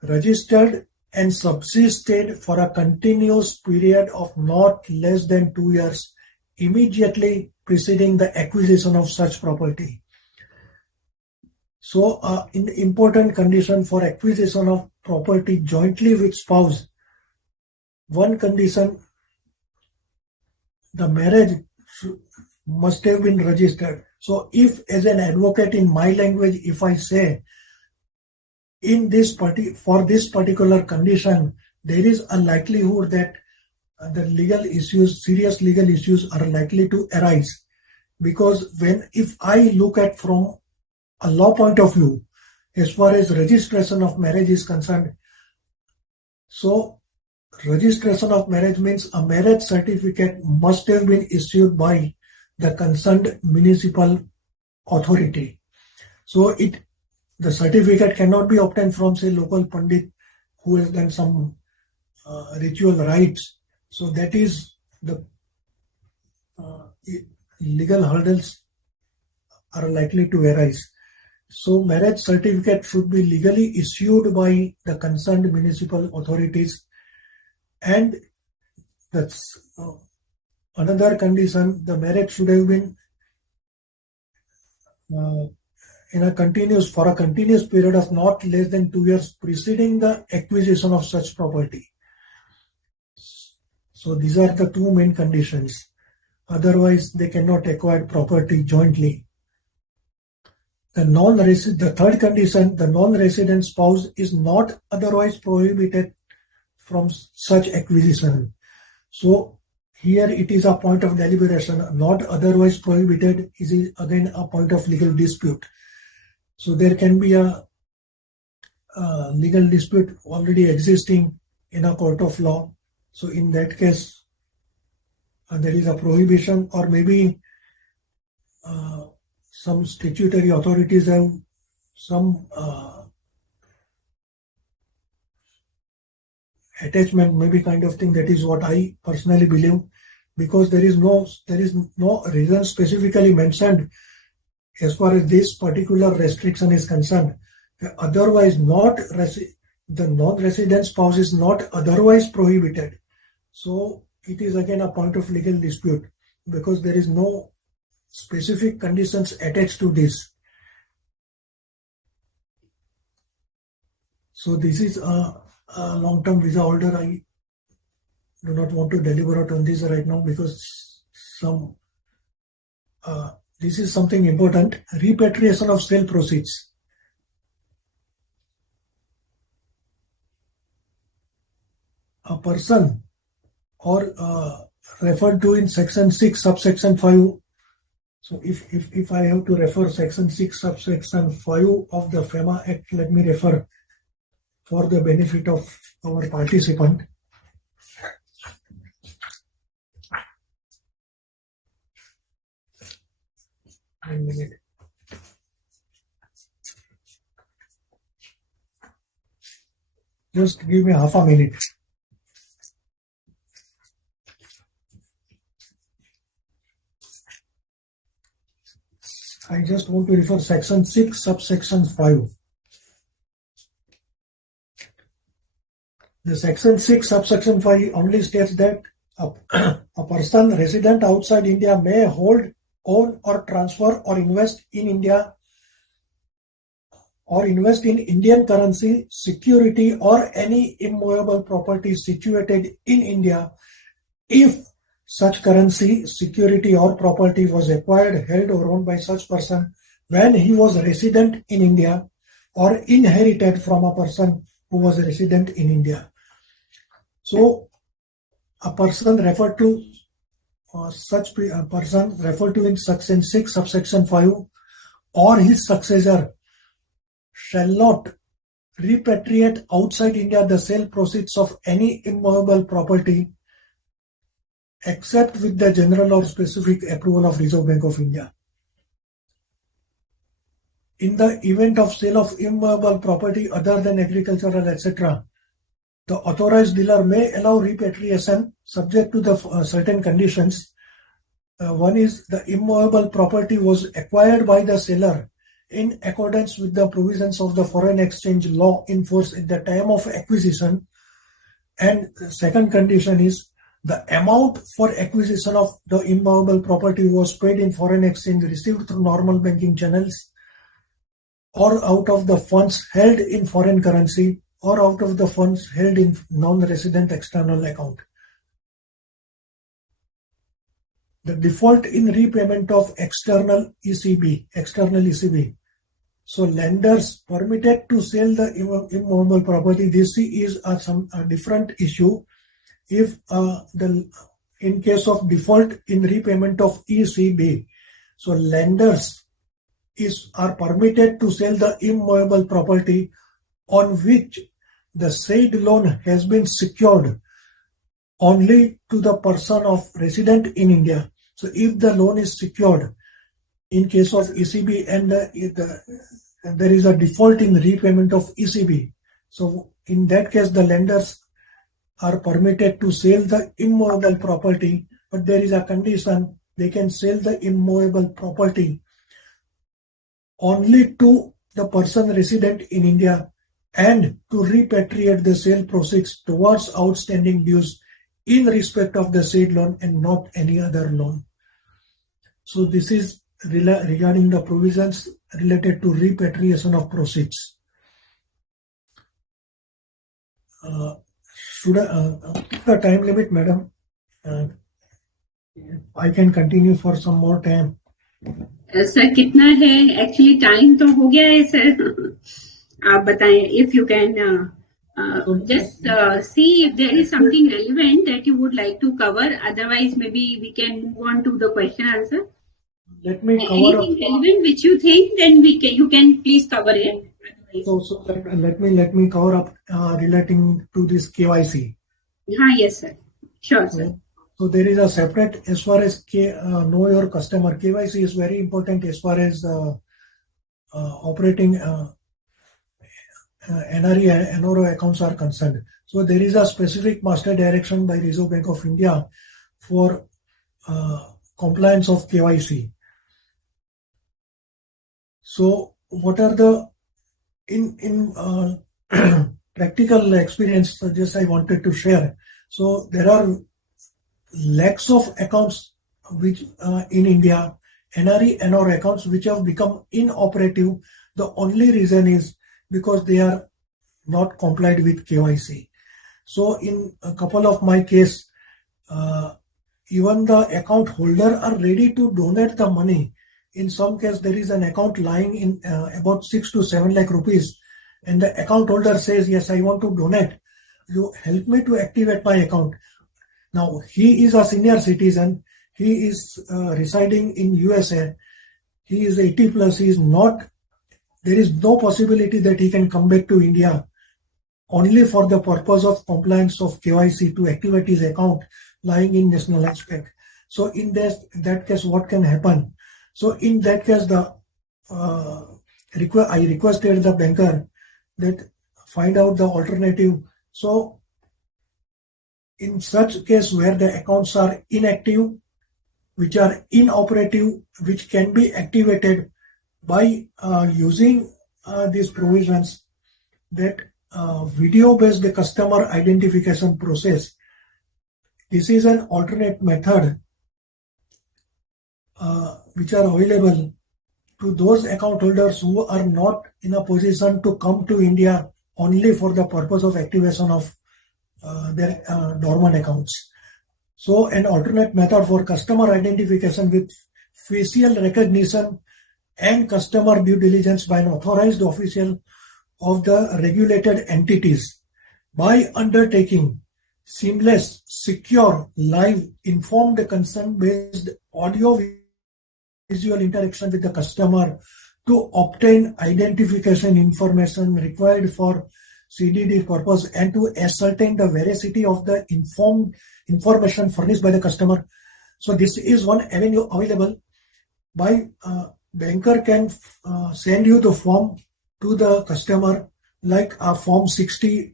registered and subsisted for a continuous period of not less than 2 years immediately preceding the acquisition of such property. So an important condition for acquisition of property jointly with spouse, one condition, the marriage must have been registered. So if, as an advocate in my language, if I say in this for this particular condition, there is a likelihood that the legal issues, serious legal issues are likely to arise, because if I look at from a law point of view, as far as registration of marriage is concerned, so registration of marriage means a marriage certificate must have been issued by the concerned municipal authority. So the certificate cannot be obtained from, say, local pandit who has done some ritual rites. So that is the legal hurdles are likely to arise. So marriage certificate should be legally issued by the concerned municipal authorities, and that's another condition. The marriage should have been for a continuous period of not less than 2 years preceding the acquisition of such property. So these are the two main conditions. Otherwise, they cannot acquire property jointly. The third condition, the non-resident spouse is not otherwise prohibited from such acquisition. So here it is a point of deliberation. Not otherwise prohibited is again a point of legal dispute. So there can be a legal dispute already existing in a court of law. So in that case, there is a prohibition, or maybe some statutory authorities have some attachment, maybe kind of thing. That is what I personally believe, because there is no reason specifically mentioned as far as this particular restriction is concerned. Otherwise, the non-resident spouse is not otherwise prohibited. So it is again a point of legal dispute, because there is no specific conditions attached to this. So this is a long-term visa holder. I do not want to deliberate on this right now, because this is something important. Repatriation of sale proceeds. A person, or referred to in section 6 subsection 5. So if I have to refer section 6 subsection 5 of the FEMA Act, let me refer for the benefit of our participant. One minute. Just give me half a minute. I just want to refer section 6 subsection 5. The section 6 subsection 5 only states that a person resident outside India may hold, own, or transfer or invest in India, or invest in Indian currency, security, or any immovable property situated in India if such currency, security, or property was acquired, held, or owned by such person when he was resident in India, or inherited from a person who was a resident in India. So a person referred to in section 6 subsection 5 or his successor shall not repatriate outside India the sale proceeds of any immovable property except with the general or specific approval of Reserve Bank of India. In the event of sale of immovable property other than agricultural, etc., the authorized dealer may allow repatriation subject to the certain conditions. One is the immovable property was acquired by the seller in accordance with the provisions of the foreign exchange law in force at the time of acquisition. And the second condition is the amount for acquisition of the immovable property was paid in foreign exchange received through normal banking channels, or out of the funds held in foreign currency, or out of the funds held in non-resident external account. The default in repayment of external ECB. So lenders permitted to sell the immovable property. This is a different issue. If in case of default in repayment of ECB, so lenders are permitted to sell the immovable property on which the said loan has been secured only to the person of resident in India. So if the loan is secured in case of ECB and there is a default in repayment of ECB, so in that case the lenders are permitted to sell the immovable property, but there is a condition: they can sell the immovable property only to the person resident in India and to repatriate the sale proceeds towards outstanding dues in respect of the said loan and not any other loan. So this is regarding the provisions related to repatriation of proceeds. Should the time limit, madam? I can continue for some more time. Sir कितना है? Actually time तो हो गया है sir. आप बताएं if you can just see if there is something relevant that you would like to cover. Otherwise, maybe we can move on to the question answer. Let me cover anything relevant which you think, then you can please cover it. So let me cover up relating to this KYC. Yes, sir. Sure, sir. So there is a separate, as far as know your customer, KYC is very important as far as operating NRE and NRO accounts are concerned. So there is a specific master direction by Reserve Bank of India for compliance of KYC. So what are the in practical experience just I wanted to share. So there are lakhs of accounts which in India, NRE and NRO accounts, which have become inoperative. The only reason is because they are not complied with KYC. So in a couple of my case, even the account holder are ready to donate the money. In some case, there is an account lying in about 6 to 7 lakh rupees, and the account holder says, yes, I want to donate. You help me to activate my account. Now, he is a senior citizen. He is residing in USA. He is 80 plus. He is not, there is no possibility that he can come back to India only for the purpose of compliance of KYC to activate his account lying in nationalized bank. So in that case, what can happen? So in that case, I requested the banker that find out the alternative. So in such case where the accounts are inactive, which are inoperative, which can be activated by using these provisions, that video-based customer identification process. This is an alternate method which are available to those account holders who are not in a position to come to India only for the purpose of activation of their dormant accounts. So an alternate method for customer identification with facial recognition and customer due diligence by an authorized official of the regulated entities by undertaking seamless, secure, live, informed, consent-based audio-visual interaction with the customer to obtain identification information required for CDD purpose and to ascertain the veracity of the information furnished by the customer. So this is one avenue available. By banker can send you the form to the customer, like a form 60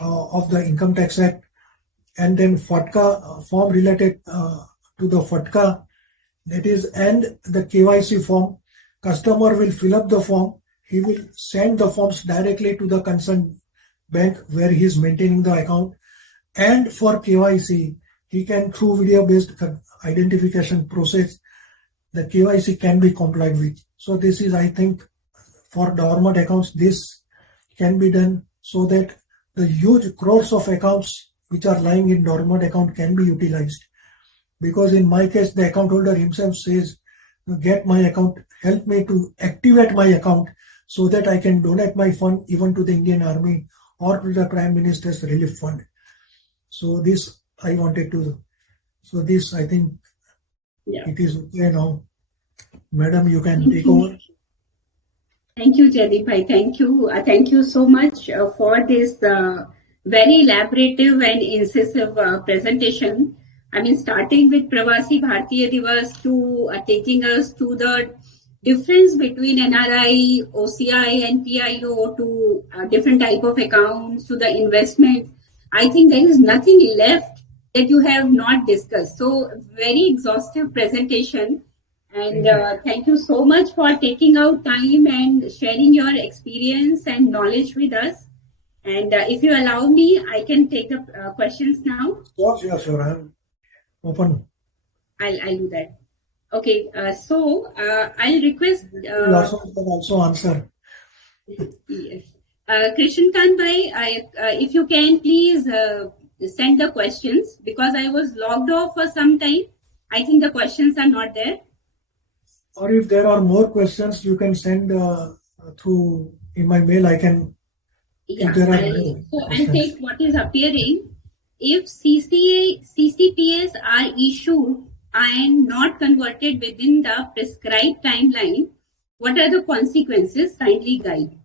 of the Income Tax Act, and then FATCA form related to the FATCA, that is, and the KYC form. Customer will fill up the form. He will send the forms directly to the concerned bank where he is maintaining the account. And for KYC, he can, through video-based identification process, the KYC can be complied with. So this is, I think, for dormant accounts, this can be done so that the huge crores of accounts which are lying in dormant account can be utilized. Because in my case, the account holder himself says, get my account, help me to activate my account so that I can donate my fund even to the Indian Army or to the Prime Minister's Relief Fund. So this I wanted to, so this I think it is okay now. Madam, you can take over. Thank you, Jaideep bhai. Thank you. Thank you so much for this very elaborative and incisive presentation. I mean, starting with Pravasi Bharatiya Divas to taking us to the difference between NRI, OCI and PIO, to different type of accounts, to the investment. I think there is nothing left that you have not discussed. So very exhaustive presentation. And thank you so much for taking out time and sharing your experience and knowledge with us. And if you allow me, I can take the questions now. Sure. I'm open. I'll do that. Okay. So I'll request. Also answer. Yes. Krishan Bhai, if you can please send the questions, because I was logged off for some time. I think the questions are not there. Or if there are more questions, you can send through in my mail. I can. Yeah. I'll take what is appearing. If CCPs are issued and not converted within the prescribed timeline, what are the consequences? Kindly guide.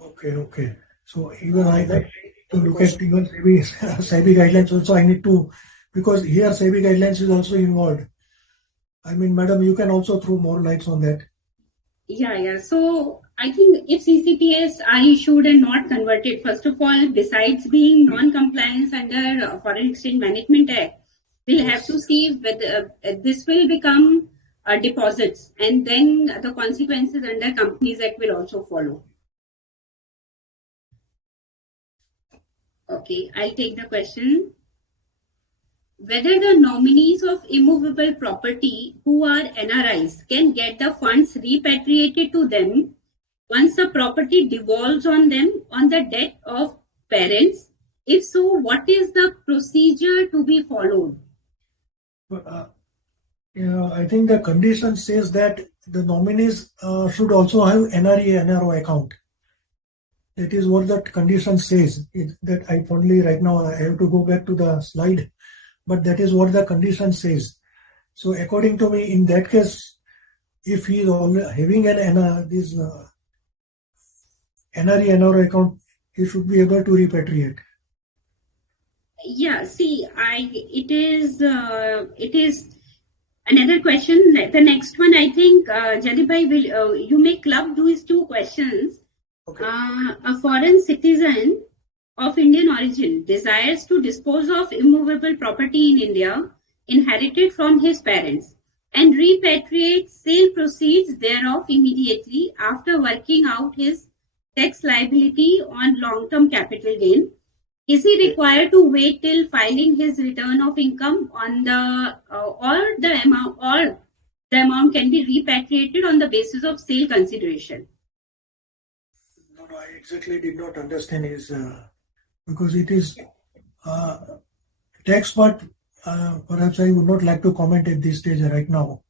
Okay. So even I like to look at even SEBI guidelines also. I need to, because here SEBI guidelines is also involved. I mean, madam, you can also throw more lights on that. Yeah. So I think if CCPs are issued and not converted, first of all, besides being non-compliance under Foreign Exchange Management Act, we'll have to see whether this will become deposits, and then the consequences under Companies Act will also follow. Okay, I'll take the question. Whether the nominees of immovable property who are NRIs can get the funds repatriated to them once the property devolves on them on the death of parents. If so, what is the procedure to be followed? I think the condition says that the nominees should also have NRE NRO account. That is what that condition says. That I only right now I have to go back to the slide, but that is what the condition says. So according to me, in that case, if he is having an NRE NRO account, he should be able to repatriate. Yeah, see, it is another question. The next one, I think, Jadip bhai, you may club these two questions. Okay. A foreign citizen of Indian origin desires to dispose of immovable property in India inherited from his parents and repatriate sale proceeds thereof immediately after working out his tax liability on long-term capital gain. Is he required to wait till filing his return of income on the or the amount can be repatriated on the basis of sale consideration? No, I exactly did not understand his because it is tax part. Perhaps I would not like to comment at this stage right now.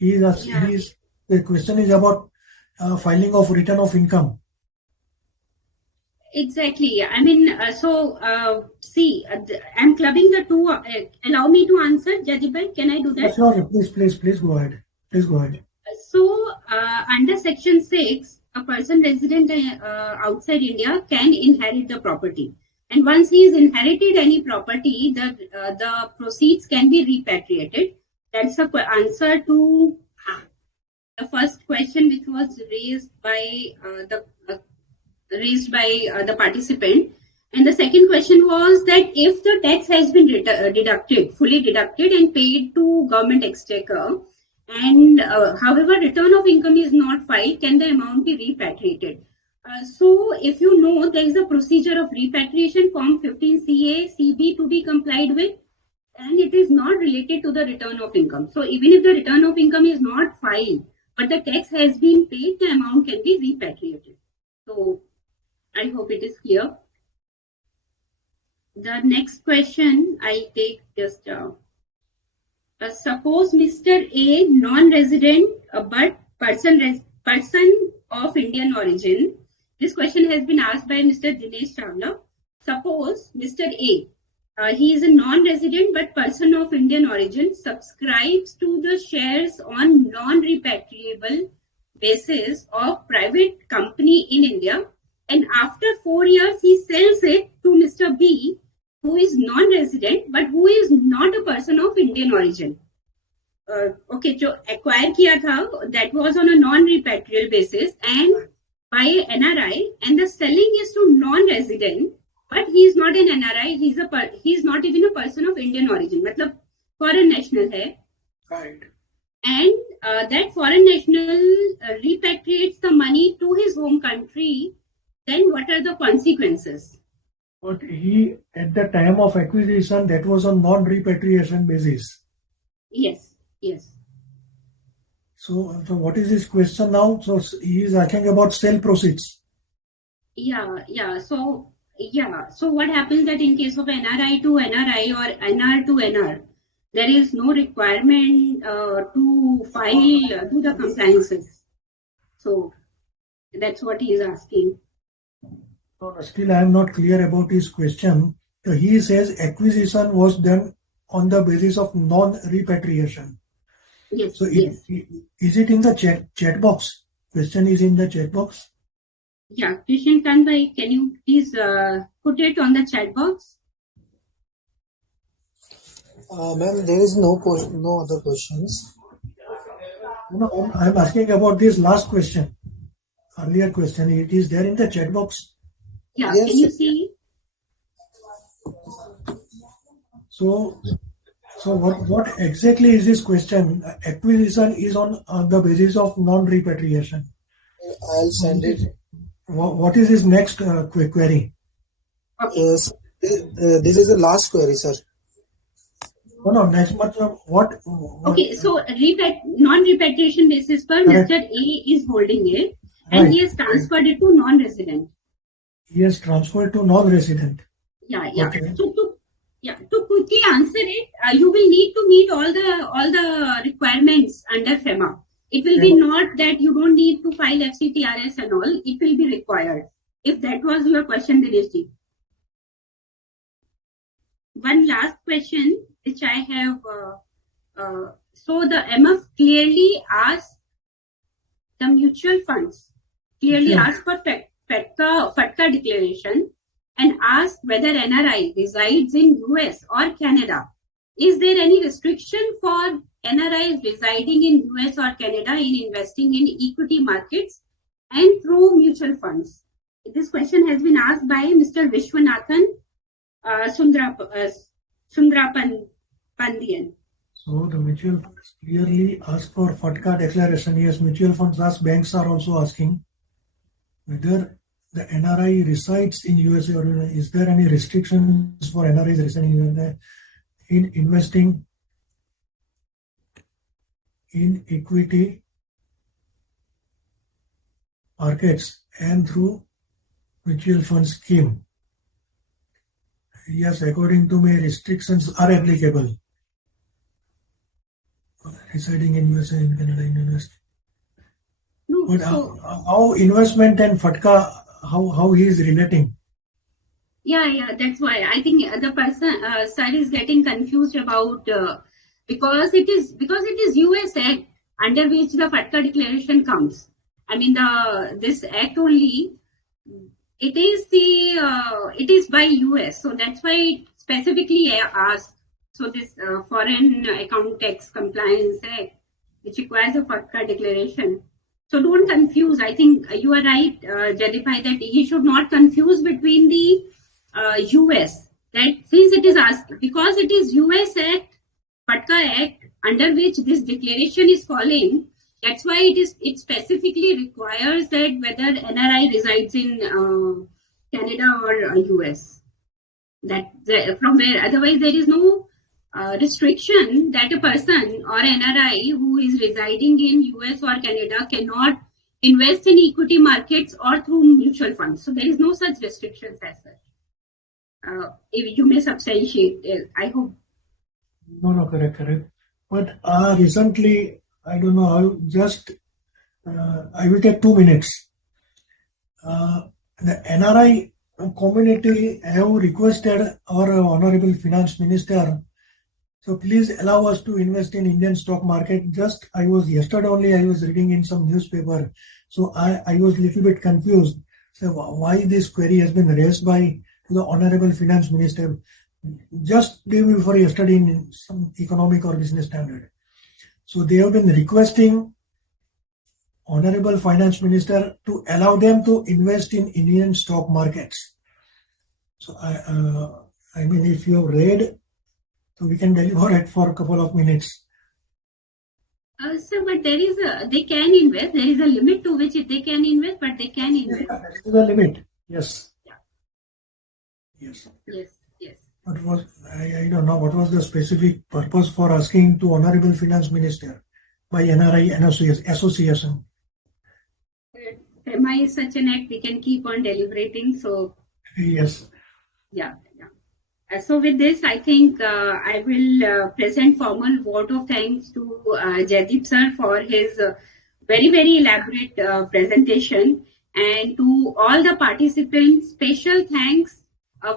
The question is about filing of return of income. Exactly. I mean, see, I'm clubbing the two. Allow me to answer, Jadibhai. Can I do that? Sure. Please go ahead. So, under Section 6, a person resident outside India can inherit the property. And once he has inherited any property, the proceeds can be repatriated. That's the answer to the first question, which was raised by the participant. And the second question was that if the tax has been fully deducted and paid to government exchequer, and however return of income is not filed, can the amount be repatriated? So if you know, there is a procedure of repatriation, form 15CA CB to be complied with, and it is not related to the return of income. So even if the return of income is not filed, but the tax has been paid, the amount can be repatriated. So I hope it is clear. The next question I take just suppose Mr. A, non-resident but person of Indian origin. This question has been asked by Mr. Dinesh Chawla. Suppose Mr. A, he is a non-resident but person of Indian origin, subscribes to the shares on non-repatriable basis of private company in India, and after 4 years he sells it to Mr. B, who is non-resident but who is not a person of Indian origin. Okay, जो acquire किया था, that was on a non-repatriable basis and by NRI, and the selling is to non-resident but he is not an NRI. He's not even a person of Indian origin. मतलब foreign national है. Right. And that foreign national repatriates the money to his home country. Then what are the consequences? But he, at the time of acquisition, that was on non-repatriation basis. Yes, yes. So what is his question now? So he is asking about sale proceeds. Yeah. So what happens that in case of NRI to NRI or NR to NR, there is no requirement to file, do the compliances. So that's what he is asking. Still, I am not clear about his question. So he says acquisition was done on the basis of non-repatriation. Yes. So yes. Is it in the chat box? Question is in the chat box. Yeah, Krishan Kanbhai, can you please put it on the chat box? Ma'am, there is no other questions. No, I'm asking about this last question. Earlier question. It is there in the chat box. Yeah, Yes, can you sir. see? So what exactly is this question? Acquisition is on the basis of non-repatriation. I'll send it. What is his next query? Okay. This is the last query, sir. No, next month, what? Okay, so non-repatriation basis per Correct. Mr. A is holding it and Right. he has transferred it to non-resident. He has transferred to non-resident. Yeah. Okay. So to quickly answer it, you will need to meet all the requirements under FEMA. It will be not that you don't need to file FCTRS and all. It will be required. If that was your question, Dineshji. One last question which I have. So the MF clearly asks the mutual funds ask for FATCA declaration and ask whether NRI resides in US or Canada. Is there any restriction for NRIs residing in US or Canada in investing in equity markets and through mutual funds? This question has been asked by Mr. Vishwanathan Sundrapandian. So the mutual funds clearly ask for FATCA declaration. Yes, mutual funds ask, banks are also asking whether the NRI resides in USA or is there any restrictions for NRIs residing in USA in investing in equity markets and through mutual fund scheme. Yes, according to me, restrictions are applicable. Residing in USA and Canada in investing. No, but how investment and FATCA, how he is relating? Yeah, that's why I think the person sir is getting confused about because it is US Act under which the FATCA declaration comes. I mean this Act only it is by US, so that's why it specifically asked. So this Foreign Account Tax Compliance Act, which requires a FATCA declaration. So don't confuse. I think you are right, Jadifai, that he should not confuse between the US. That since it is asked, because it is US Act, FATCA Act, under which this declaration is falling, that's why it specifically requires that whether NRI resides in Canada or US. From where otherwise there is no restriction that a person or NRI who is residing in US or Canada cannot invest in equity markets or through mutual funds. So there is no such restrictions as such. If you may substantiate, I hope. No, correct. But recently, I don't know how, just I will take 2 minutes. The NRI community have requested our Honorable Finance Minister, so please allow us to invest in Indian stock market. Yesterday only I was reading in some newspaper, so I was a little bit confused. So why this query has been raised by the Honorable Finance Minister just day before yesterday in some economic or business standard. So they have been requesting Honorable Finance Minister to allow them to invest in Indian stock markets. So I mean, if you have read, so we can deliver it for a couple of minutes. Sir, but they can invest. There is a limit to which they can invest, but they can invest. There is a limit. Yes. Yeah. Yes. Yes. What was I don't know what was the specific purpose for asking to Honorable Finance Minister by NRI Association. FEMA is such an act we can keep on deliberating. So Yes. yeah. So with this, I think I will present formal vote of thanks to Jaideep sir for his very, very elaborate presentation, and to all the participants, special thanks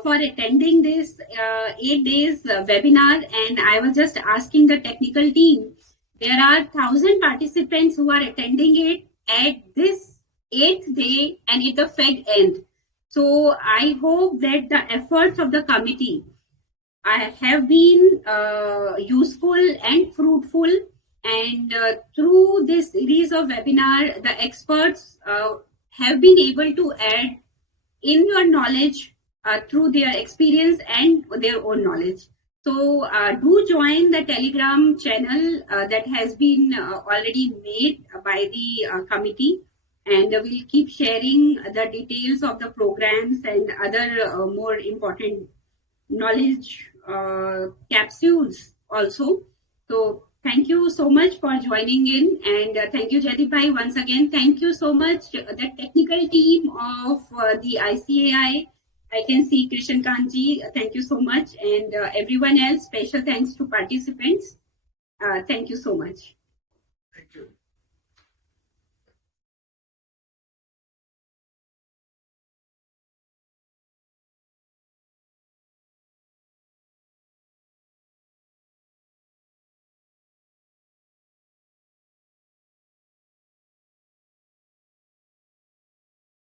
for attending this 8 days webinar. And I was just asking the technical team, there are 1,000 participants who are attending it at this 8th day and at the Fed end. So I hope that the efforts of the committee have been useful and fruitful. And through this series of webinar, the experts have been able to add in your knowledge through their experience and their own knowledge. So do join the Telegram channel that has been already made by the committee. And we'll keep sharing the details of the programs and other more important knowledge capsules also. So thank you so much for joining in, and thank you Jaideep bhai once again. Thank you so much the technical team of the ICAI. I can see Krishan Kanji. Thank you so much, and everyone else. Special thanks to participants. Thank you so much.